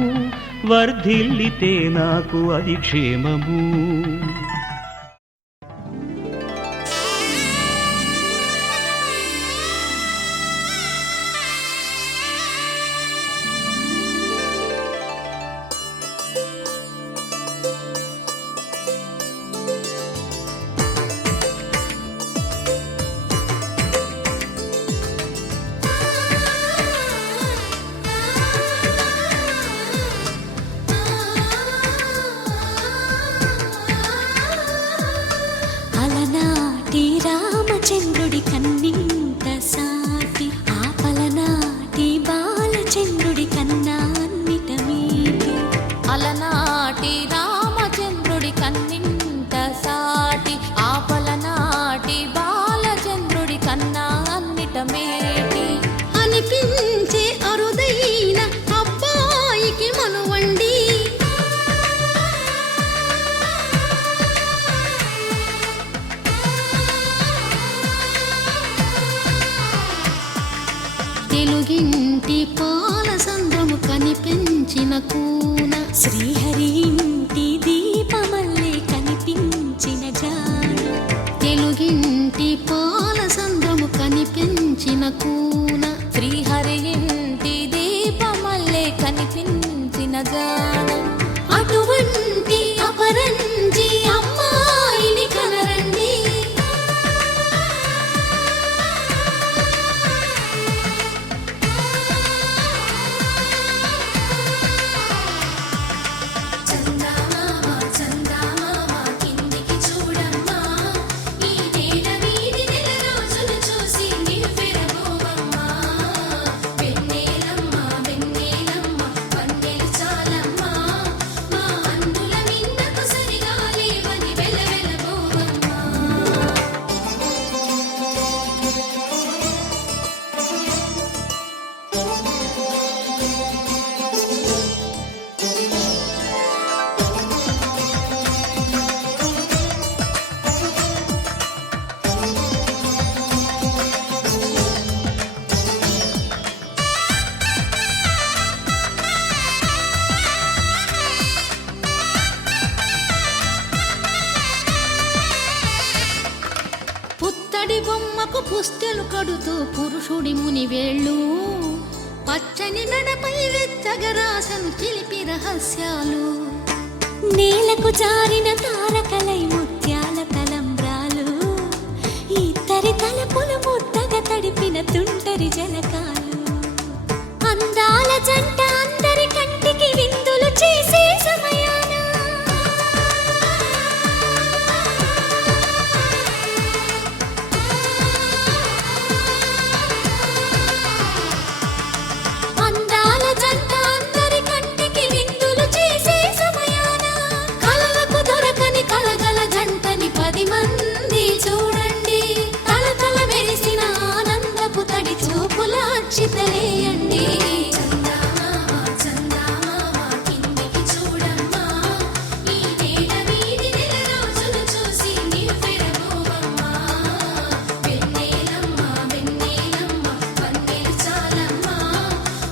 వర్ధిల్లితే నాకు అది క్షేమము. అలనాటి రామచంద్రుడి కన్నింత సాటి ఆపలనాటి బాలచంద్రుడి కన్నా అన్నిట మీటి అలనాటి రామచంద్రుడి కన్నింత సాటి ఆపలనాటి బాలచంద్రుడి కన్నా అన్నిట మేటి అనిపించే అరుదైన అబ్బాయికి మనువండి తెలుగింటి పాల సంద్రము కనిపించిన కూన శ్రీహరి ఇంటి దీపమల్లే కనిపించిన జాన తెలుగింటి పాల సంద్రము కనిపించిన కూన శ్రీహరి ఇంటి దీపమల్లే కనిపించిన జాన అటువంటి అపరంజి అమ్మాయిని కనరండి చందమామ చందమామ కిందికి చూడమ్మా ఈ నేల వీధి నెల రోజులు చూసి నివ్వెరబోవమ్మా వెన్నెలమ్మ వెన్నెలమ్మ వన్నెలు చాలమ్మా మా అందుల మిన్నకు సరిగా లేవని వెలవెలబోవమ్మా పుత్తడి బొమ్మకు పుస్తెలు కడుతూ పురుషుడి ముని వేళ్ళు పచ్చని నడపై వెచ్చగరాసను చిలిపి రహస్యాలు నేలకు జారిన తారకలై ముత్యాల తలంబ్రాలు ఇద్దరి తలపులు ముద్దగా తడిపిన తుంటరి జలకాలు అందాల జంట అందరి కంటికి విందులు చేసే సమయాన అందాల జంట అందరి కంటికి విందులు చేసే సమయాన కలలకు దొరకని కలగల జంటని 10 మంది చూడండి తలతల మెరిసిన ఆనందపు తడి చూపుల అక్షితలేయండి చందమామ చందమామ కిందికి చూడమ్మా ఈ నేల వీధి నెల రోజులు చూసి నివ్వెరబోవమ్మా వెన్నెలమ్మ వెన్నెలమ్మ వన్నెలు చాలమ్మా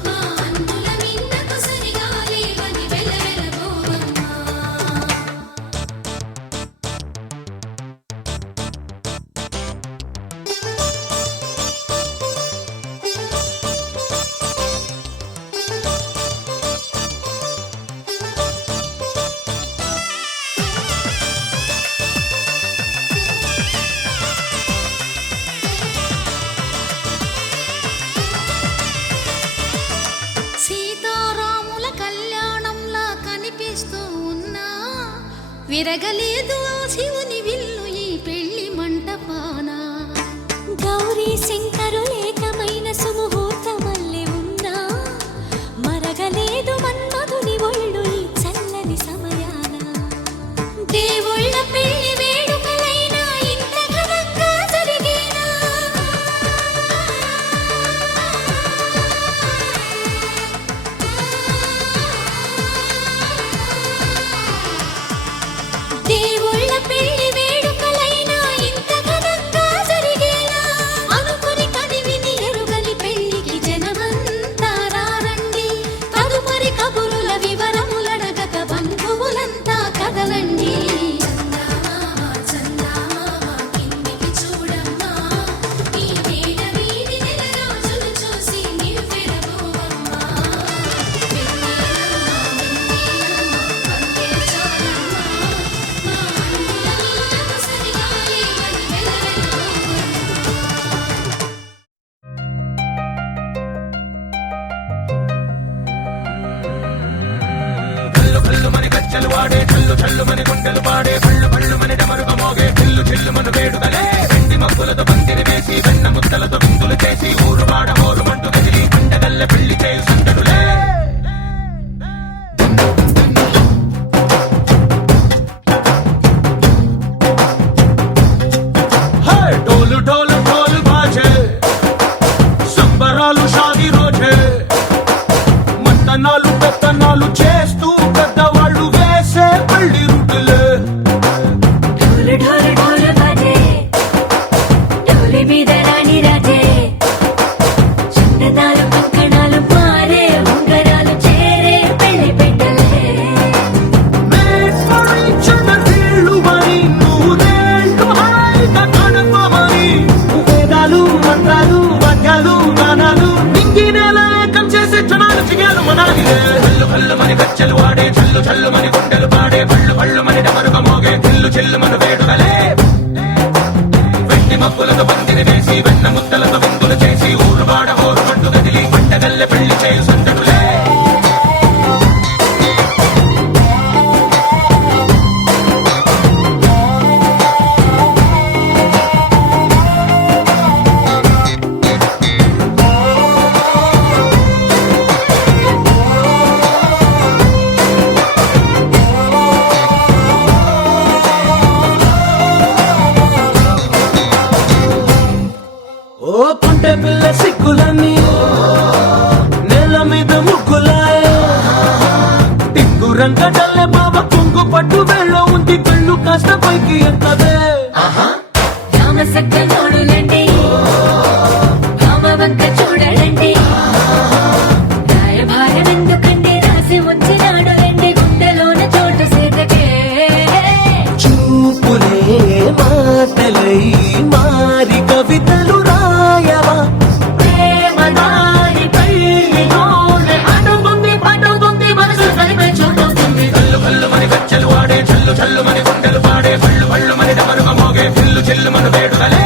మా అందుల మిన్నకు సరిగా లేవని వెలవెలబోవమ్మా విరగలేదు ఆ శివుని విల్లు ఈ పెళ్లి మంటపాన గౌరీ శంకరు ఏకమైన సుముహూర్తమల్లె ఉన్నా మరగలేదు మన్మధుని ఒళ్ళు ఈ చల్లని సమయాన దేవుళ్ళ పెళ్లి వేడుకలైనా ఇంత ఘనంగా జరిగేనా దేవుళ్ళ పెళ్లి వేడుకలైనా ఇంత ఘనంగా జరిగేనా అనుకుని కనివిని ఎరుగని పెళ్లికి జనమంతా రారండి తదుపరి కబురుల వివరములడగక బంధువులంతా కదలండి చందమామ కిందికి చూడమ్మా ఈ వేళ వీధి నెల రోజులు చూసి నివ్వెరపోవమ్మా కళ్ళు కళ్ళు మని కచ్చలు వాడే కళ్ళు చల్లు మని గుండెలు పాడే కళ్ళు కళ్ళు మని డమరుగ మోగే చిల్లు చిల్లు మన వేడుదలే వెండి మబ్బులతో పందిరి వేసి వెన్న ముద్దలతో విందులు చేసి ఊరు వాడ ఊరు మంటు కదిలి పండగల్లె పెళ్లి చేయు సందడులే ढोल ढोल ढोल बाजे సంబరాలు షాదీ రోజే మంతనాలు పెత్తనాలు చేస్తూ పెద్దవాళ్ళు వేసే పెళ్లి రుట్టులే ढोल ढोल ढोल बाजे ढोली మీద రాణి రాజే చందనాలు కంకణాలు మారే ఉంగరాలు చేరే పెళ్లి పెట్టలే వీళ్ళు మరి నూరేళ్ళు హాయిగా గడపమని వేదాలు మంత్రాలు వాద్యాలు గానాలు నింగి నేల ఏకం చేసే జనాలు చిగాలు మనాలిలే కళ్ళు కళ్ళు మని గచ్చలు వాడే చల్లు చల్లు మని గుండెలు పాడే పళ్ళు పళ్ళు మని డమరుగ మోగే చిల్లు చిల్లు మన వేడుకలే వెండి మబ్బులతో పందిరి వేసి వెన్న ముద్దలతో విందులు చేసి ఊరు వాడ ఊరు మంటు కదిలి పంటగల్లె పెళ్లి చేయు సందడులే ఓ పుంటె పిల్ల సిక్కులన్నీ నేల మీద ముగ్గులాయ టింగు రంగడల్లె బాబ కుంగు పట్టు వెళ్ళ ఉంది కళ్ళు కాస్త పైకి ఎత్తదే రామసక్క నోడులండి రామవంక చూడలండి రాయభారం ఎందుకండి రాసి ఉంచినాడు రండి గుండెలోన చోటు సీతకే చూపులే మాటలై మారి కవితలు రాయవా ప్రేమదారి పెళ్లిలోనే అడుగుంది పడుగుంది మనసు కలిపే చూడుతుంది కళ్ళు కళ్ళు మని గచ్చలు వాడే చల్లు చల్లు మని గుండెలు పాడే పళ్ళు పళ్ళు మని డమరుగ మోగే చిల్లు చిల్లు మన వేడుకలే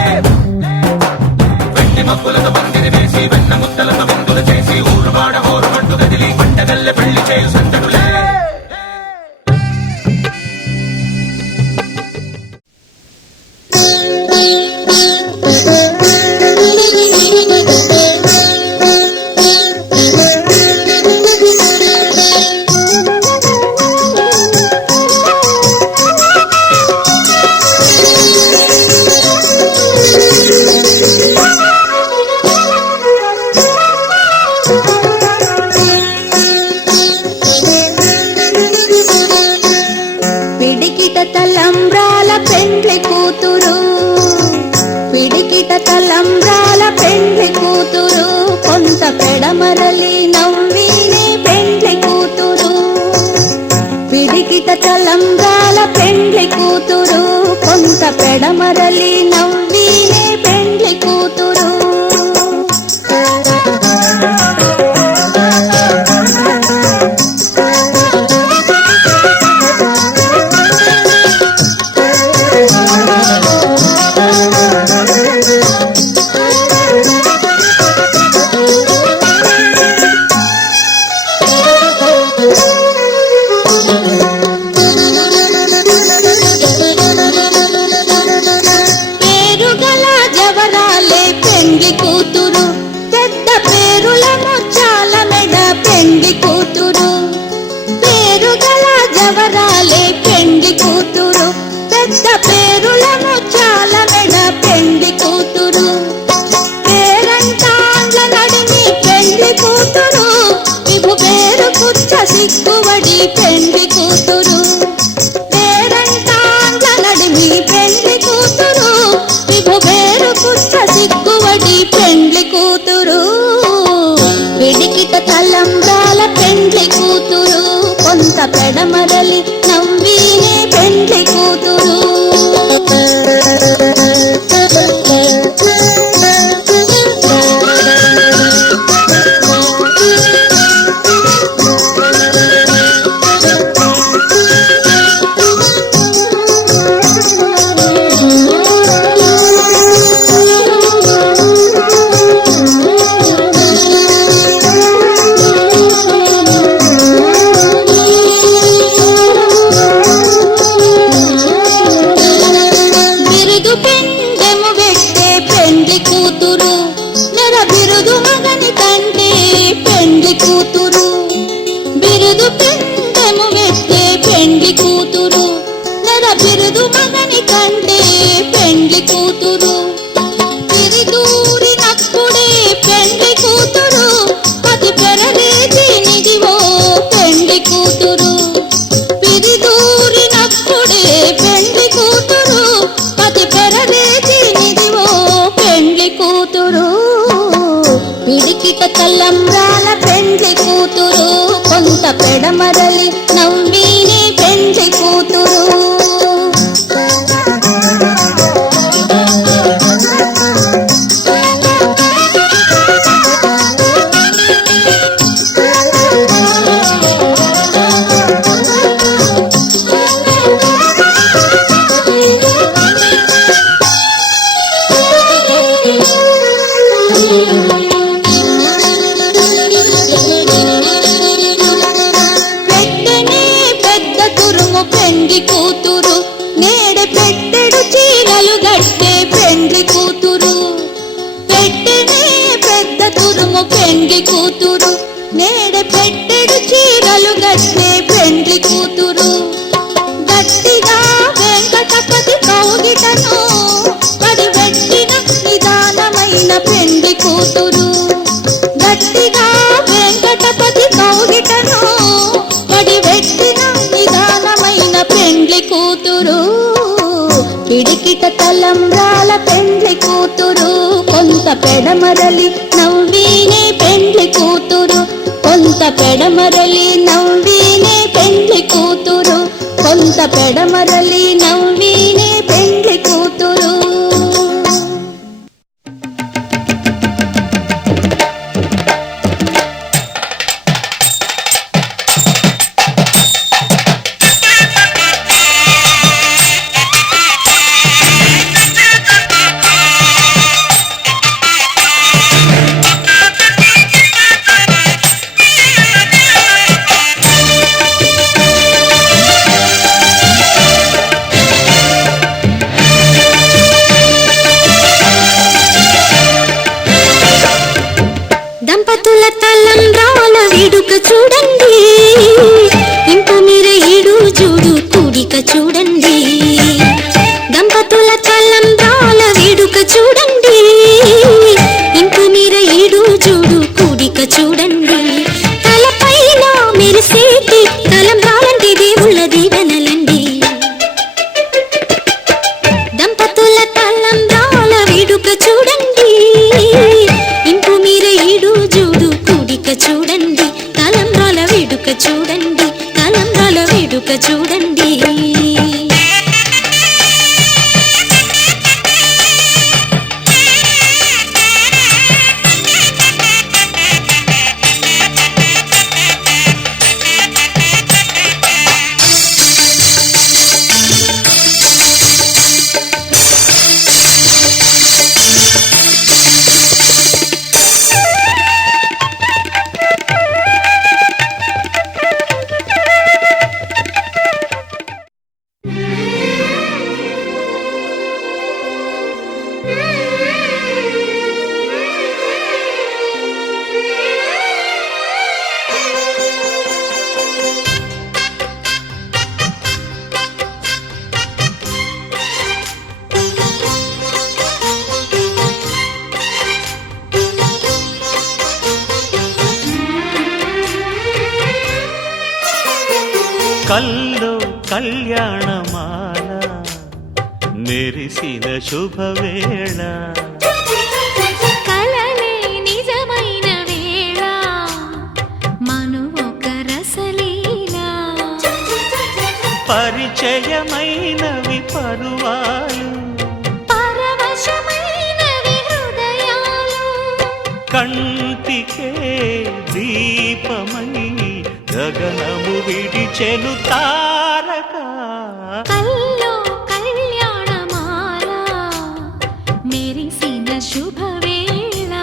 వెండి మబ్బులతో పందిరి వేసి వెన్న ముద్దలతో విందులు చేసి ఊరు వాడ ఊరు మంటు కదిలి పంటగల్లె పెళ్లి చేయు సందడులే పిడికిట తలంబ్రాల పెండ్లి కూతురు పిడికిట తలంబ్రాల పెండ్లి కూతురు కొంత పెడమరలి నవ్వినే పెండ్లి కూతురు పిడికిట తలంబ్రాల పెండ్లి కూతురు కొంత పెడమరలి నవ్వినే పెండ్లి కూతురు తలంబ్రాల పెండ్లి కూతురు కొంత పెడమరలి నవ్వీనే పెండ్లి కూతురు బిరుదు మగని కంటే పెండ్లి కూతురు తిరిదూరినప్పుడే పెండ్లి కూతురు పది పెరవేసి నిదివో పెండ్లి కూతురు పిరిదూరినప్పుడే పెండ్లి కూతురు పది పెరవేసి నిదివో పెండ్లి కూతురు పిడికిట తలంబ్రాల పెండ్లి కూతురు కొంత పెడమరలి నవ్వీనే పెండ్లి కూతురు పెండ్లి కూతురు నేడే పెట్టెడు చీరలు గట్టే పెండ్లి కూతురు పెట్టెనే పెద్ద తురుము పెండ్లి కూతురు నేడే పెట్టెడు చీరలు గట్టే పెండ్లి కూతురు గట్టిగా వెంకటపతి కౌగిటను పడి పెట్టిన నిదానమైన పెండ్లి కూతురు గట్టిగా వెంకటపతి కౌగిటను పడి పెట్టిన నిదానమైన పెండ్లి కూతురు పిడికిట తలంబ్రాల పెండ్లి కూతురు కొంత పెడమరలి నవ్వీనే పెండ్లి కూతురు కొంత పెడమరలి నవ్వీనే పెండ్లి కూతురు కొంత పెడమరలి నవ్వీనే పెండ్లి కూతురు దంపతుల తలంబ్రాల వేడుక చూడండి ఇంపు మీర ఈడు చూడు కూడిక చూడండి దంపతుల తలంబ్రాల వేడుక చూడండి ఇంపు మీర ఈడు చూడు కూడిక చూడండి తలపైన మెరిసేటి తలంబ్రాలంటి దేవుళ్ళ దీవెనలండి దంపతుల తలంబ్రాల వేడుక చూడండి ఇంపు మీర ఈడు చూడు కూడిక చూడండి తలంబ్రాల వేడుక చూడండి తలంబ్రాల వేడుక చూడండి కల్లో కళ్యాణమాల మెరిసిన శుభవేళ కలలే నిజమైన వేళ పరిచయమైనవి పరువాలు, పరవశమైనవి హృదయాలు, కంటికే దీపమై గగనము విడిచెను తారక. కల్లో కళ్యాణమాల మెరిసిన శుభవేళ.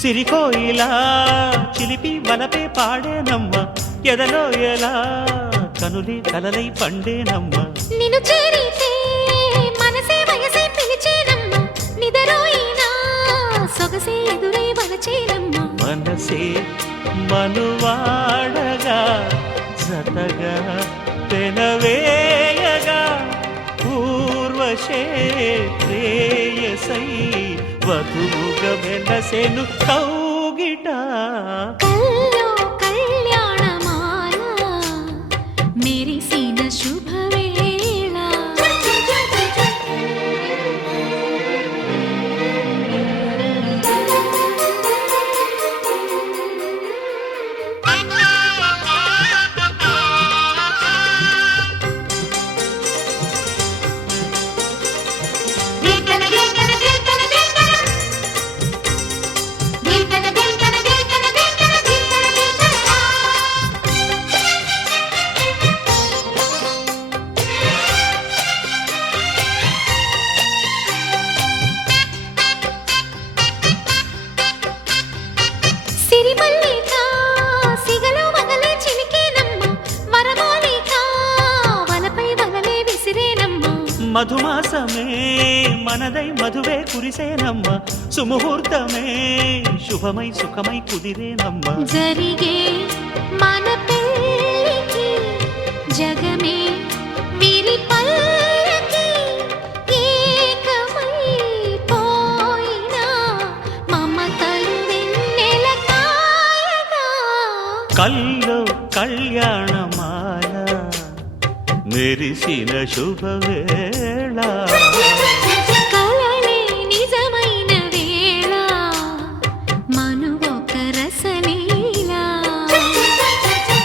సిరికోయిలా చిలిపి వలపే పాడేనమ్మ, ఎదలో ఎలా కనులే కలలై పండేనమ్మ. నిన్ను చేరితే మనసే వయసే పిలిచేనమ్మ, నిదరోయినా సొగసే ఎదురై వలచేనమ్మ. మనసే మనువాడగా జతగా పెనవేయగా, పూర్వశే ప్రేయసై వధువుగా వెలసెను కౌగిట. కల్లో కళ్యాణమాల మెరిసిన శుభవేళ. సిరిమల్లిక సిగలో వగలే చిలికేనమ్మ, వరమాలిక వలపై వలలే విసిరేనమ్మ. మధుమాసమే మనదై మధువే కురిసేనమ్మ, సుముహూర్తమే శుభమై సుఖమై కుదిరేనమ్మ. జరిగే మన పెళ్ళికి జగమే విరిపల్లకి, ఏకమై పోయినా మమతలు వెన్నెల కాయగా. కల్లో కళ్యాణమాల మెరిసిన శుభవేళ. కలలే నిజమైన వేళ, మనువొక రసలీల.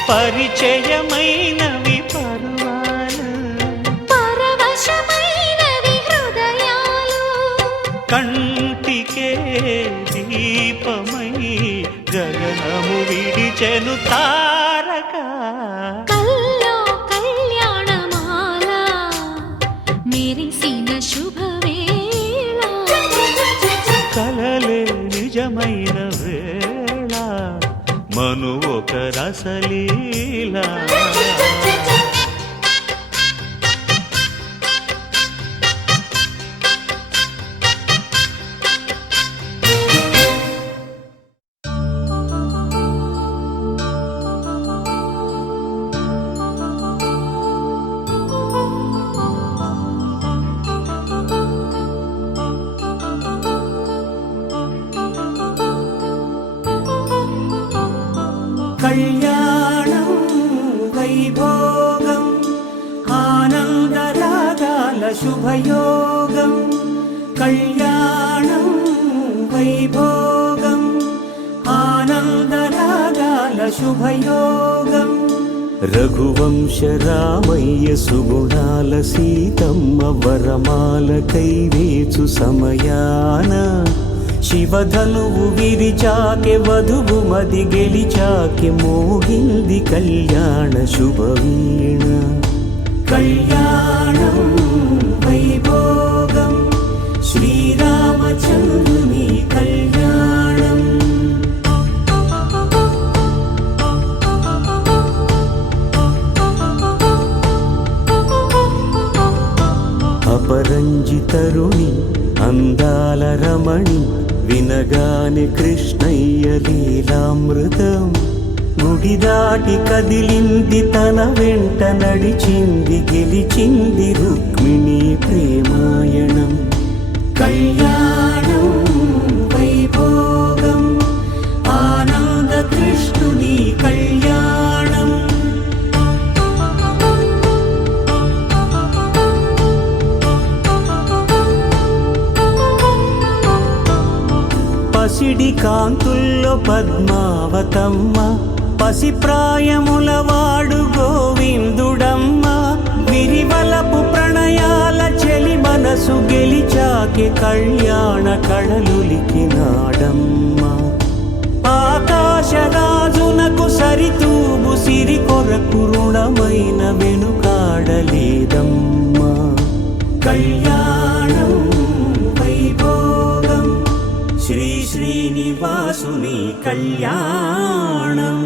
పరిచయమైనవి పరువాలు, పరవశమైనవి హృదయాలు, కంటికే దీపమై గగనము విడిచెను తారక. కల్లో కళ్యాణమాల మెరిసిన శుభవేళ. కలలే నిజమైన వేళ, మను ఒక రసలీల. కళ్యాణం వైభోగం ఆనందరాగాల శుభయోగం. కళ్యాణం వైభోగం ఆనందరాగాల శుభయోగం. రఘువంశ రామయ్య సుగుణాల సీతమ్మ వరమాల కైవేచు సమయాన, శివధనువు విరిచాకె వధువు మది గెలిచాకె మోగింది కళ్యాణ శుభవీణ. కళ్యాణం వైభోగం శ్రీరామచంద్రుని కళ్యాణం. అపరంజితరు తరుణి అందాల రమణి వినగానే కృష్ణయ్య లీలామృతం గుడి దాటి కదిలింది తన వెంట నడిచింది గెలిచింది రుక్మిణి ప్రేమాయణం కళ్యాణం వైభోగం ఆనంద కృష్ణుని కళ్యాణం పసిడి కాంతుల్లో పద్మావతమ్మ పసిప్రాయముల వాడు గోవిందుడమ్మ విరివలపు ప్రణయాల చెలి మనసు గెలిచాకే కళ్యాణ కళలులికినాడమ్మ ఆకాశరాజునకు సరితూబు సిరి కొరకు రుణమైన వెనుకాడలేదమ్మా కళ్యాణం వైభోగం శ్రీ శ్రీనివాసుని కళ్యాణం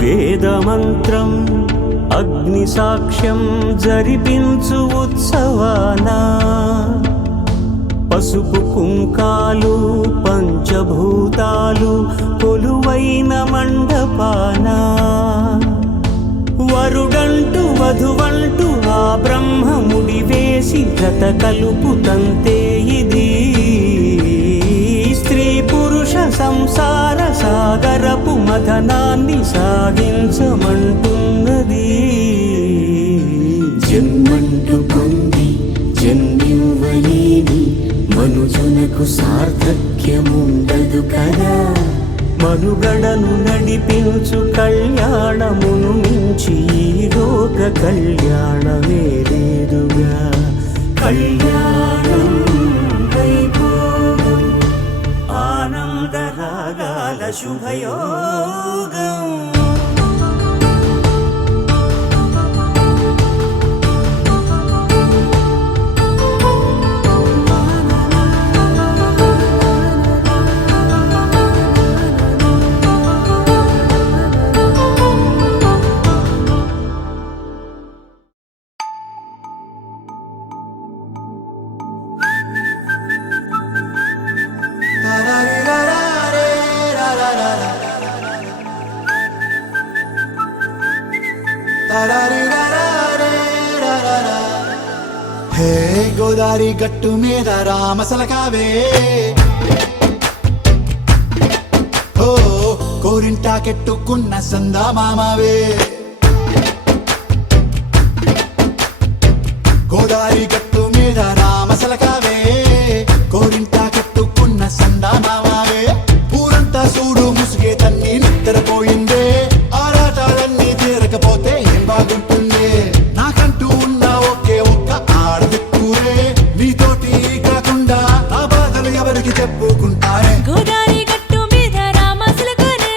వేదమంత్రం అగ్ని సాక్ష్యం జరిపించు ఉత్సవానా పసుపు కుంకాలు పంచభూతాలు కొలువైన మండపానా వరుడంటూ వధువంటూ ఆ బ్రహ్మముడి వేసి జత కలుపుతంతే ఇది స్త్రీ పురుష సంసార సాగరపు మథనాన్ని సాగించమంటున్నది జన్మంటూ పొంది జన్మివ్వలేని మనుజునకు సార్థక్యముండదు కదా మనుగడను నడిపించు కళ్యాణమును మించి ఈ లోక కళ్యాణమే లేదుగా కళ్యాణం వైభోగం ఆనందరాగాల శుభయోగం హే గోదారి గట్టు మీద రామసలకావే ఓ కోరింటా కెట్టుకున్న సందా మామావే గోదారి గట్టు మీద రామసలకావే కోరింటా కెట్టుకున్న సందా మామావే ఊరంతా చూడు ముసుగే తన్ని నిద్రపోయిందే ఆరాటాలన్నీ తీరకపోతే ఏం బాగుంటుంది నాకంటూ ఉన్న ఒకే ఒక్క ఆడదిక్కురే నీతోటి కాకుండా ఆ బాధలు ఎవరికి చెప్పుకుంటారే గోదారి గట్టు మీద రామసలకనే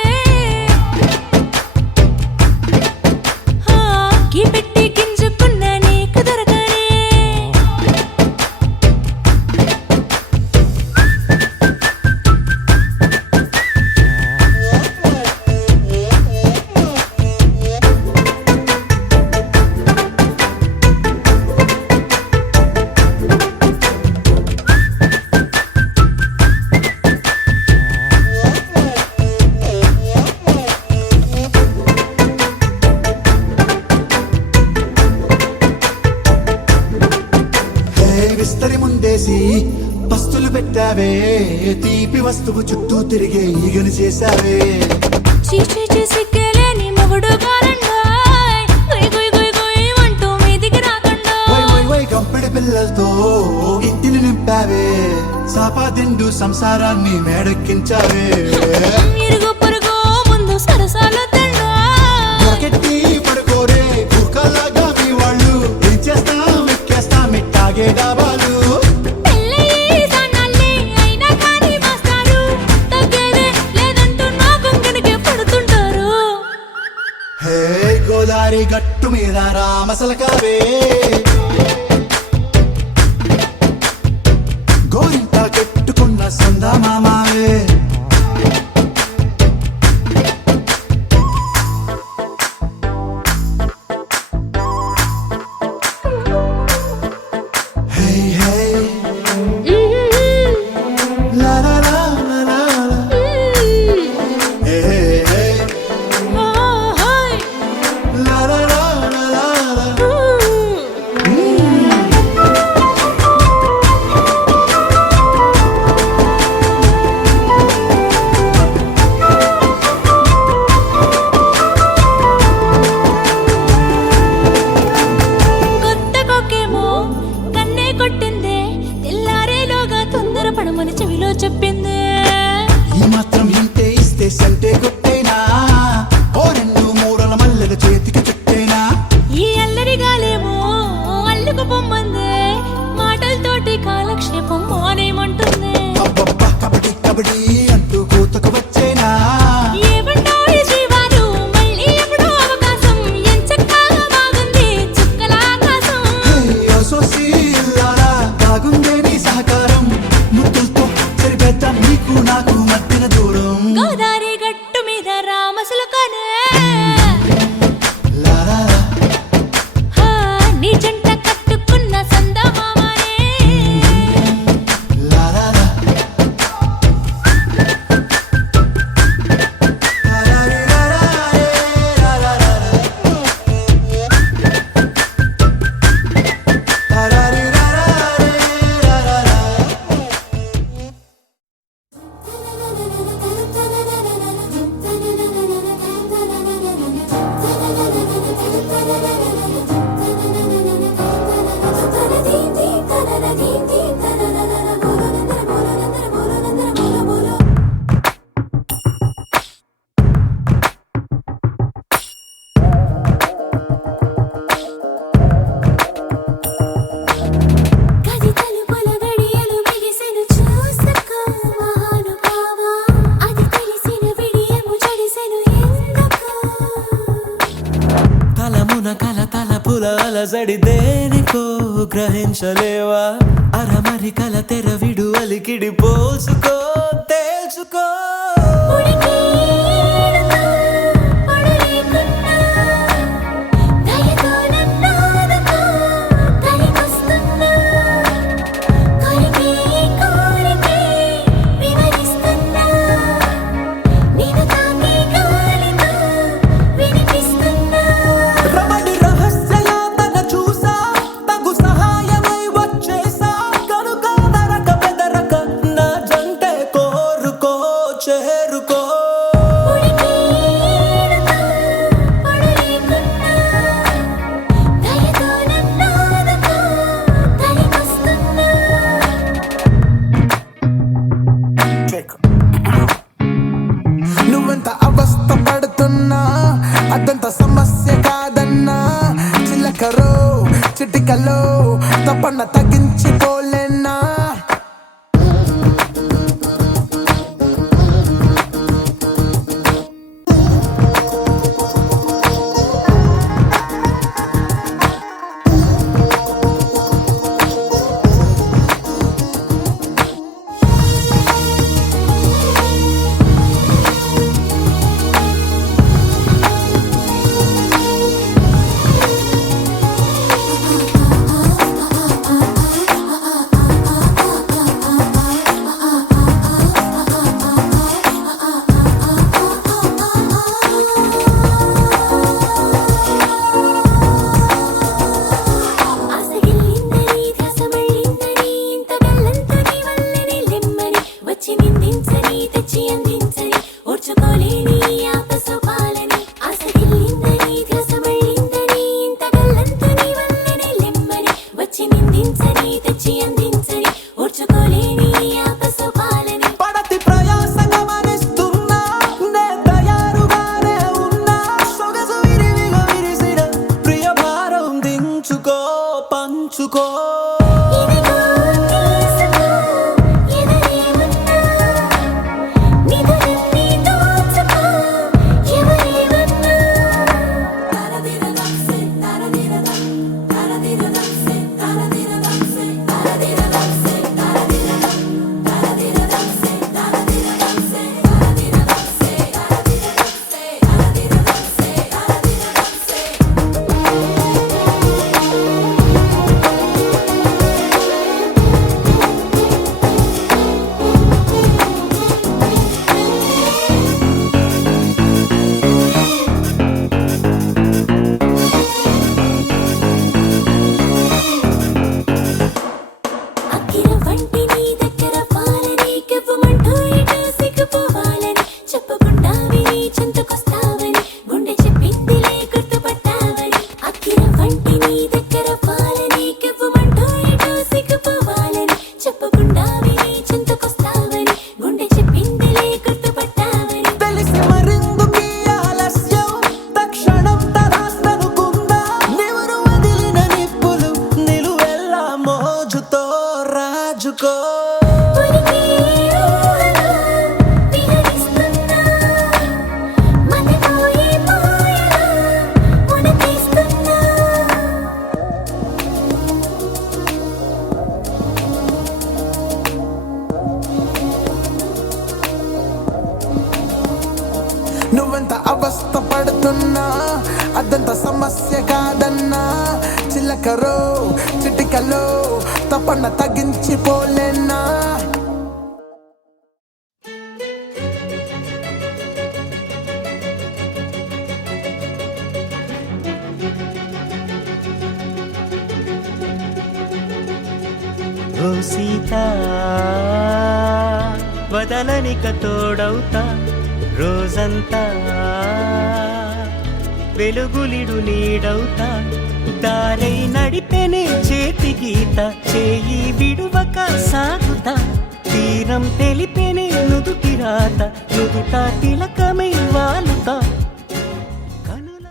కీ పెట్టి గింజుకున్న నీకు దొరకనే విస్తరి ముందేసి పస్తులు పెట్టావే తీపి వస్తువు చుట్టూ తిరిగే ఈగను చేశావే చీచి సిగ్గలేని మొగుడు కారండాయ్ గుయ్ గుయ్ గుయ్ గుయ్ అంటూ మీదికి రాకుండా వై వై వై గంపెడి పిల్లలతో ఇంటిని నింపావే సాపాదిండు సంసారాన్ని మేడెక్కించావే ఇరుగు పొరుగు ముందు సరసాలు తండా దొరకెట్టి పడుకోరే కుక్కలాగా మీ వాళ్ళు ఏం చేస్తాం ఎక్కేస్తాం ఇట్టాగే డాబాలు పెళ్ళయి సన్నాల్ని అయినా కానీ మాస్తారు తగ్గేదే లేదంటూ నా కొంగనికే పడుతుంటారు హే గోదారి గట్టు మీద రామసలకావే Hey, hey. La la la la la la. Hey, hey, hey. La la la la la la. కొత్త కొక్కేమో కన్నే కొట్టిందే తెల్లారేలోగా తొందర పడమని చెవిలో చెప్పిందే ఈ మాత్రం ఇంటే ఇస్తే సంటే కొట్టేనా ఓ రెండు మూరల మల్లెల చేతికి చుట్టేనా ఈ అల్లరి గాలేమో అల్లుకు పొమ్మందే మాటలతోటి కాలక్షేపం మానేమంటుందే అబ్బబ్బా కబడ్డీ కబడ్డీ అంటూ కూతకు వచ్చేనా ఏమంటారు జీవాలు మళ్ళీ ఎప్పుడో అవకాశం ఎంచక్కా బాగుంది చుక్కల ఆకాశం సోసీలారా బాగుందే నీ సహకారం ముద్దులతో సరిపెద్దాం నీకు నాకు మధ్యన దూరం గోదారి గట్టు మీద రామసులకనే లారా హా, నీ జంట కట్టుకున్న సందమామనే లారా గది తలుపుల గడియలు బిగిసెను చూసుకో మహానుభావా అది తెలిసిన విడియము జడిసెను ఎందుకో తలమున కల తలపుల అలజడి దేనికో గ్రహించలేవా అరమరి కల తెర విడు అలికిడి పోల్చుకో తేల్చుకో ఉడికి ఏడుకో పడలేకున్నా దయతో నన్నాదుకో కలిగొస్తున్నా కొలికి కోరికే వివరిస్తున్నా నేను తాకే గాలితో వినిపిస్తున్నా రమణి రహస్యయాతన చూసా తగు సహాయమై వచ్చేసా కనుక నరక బెదరక నా జంటే కోరుకో చేరుకో ఉడికి ఏడుకో పడలేకున్నా దయతో నన్నాదుకో కలిగొస్తున్నా నువ్వెంత అవస్థ పడుతున్నా అదంత సమస్య కాదన్నా చిలకరో చిటికలో తపన తగ్గించుకోలేనా ఆసగిల్లిందని ధ్యాసమళ్ళిందని ఇంత గల్లంతు నీ వల్లనే లెమ్మని వచ్చి నిందించని తెచ్చి అందించని ఓర్చుకోలేని ఆపసోపాలని ఆసగిల్లిందని ధ్యాసమళ్ళిందని ఇంత గల్లంతు నీ వల్లనే లెమ్మని వచ్చి నిందించని తెచ్చి అందించని ఓర్చుకోలేని ఆపసోపాలని పడతి ప్రయాస గమనిస్తున్నా నే తయారుగానే ఉన్నా సొగసు విరివిగా విరిసిన ప్రియ భారం దించుకో పంచుకో ఇదిగో తీసుకో ఎదరేమన్నా నిదురన్నీ దోచుకో ఎవరేమన్నా తరదిరదం సే తరదిరదం తరదిరదం సే తరదిరదం సే తరదిరదం పంచుకో ఉనికి ఊహగా విహరిస్తున్నా మతిపోయి మాయలా ఉనకిస్తున్నా నువ్వెంత అవస్థ పడుతున్నా అదంత సమస్య కాదన్నా చిలకరో చిటికలో తపన తగ్గించిపోలేనా ఓ సీత వదలనిక తోడవుతా రోజంతా వెలుగులిడు నీడవుతా దారై నడిపెనే చేతి గీత చేయి విడువక సాగుతా తీరం తెలిపెనే నుదుటి రాత నుదుట తిలకమై వాలుతా కనుల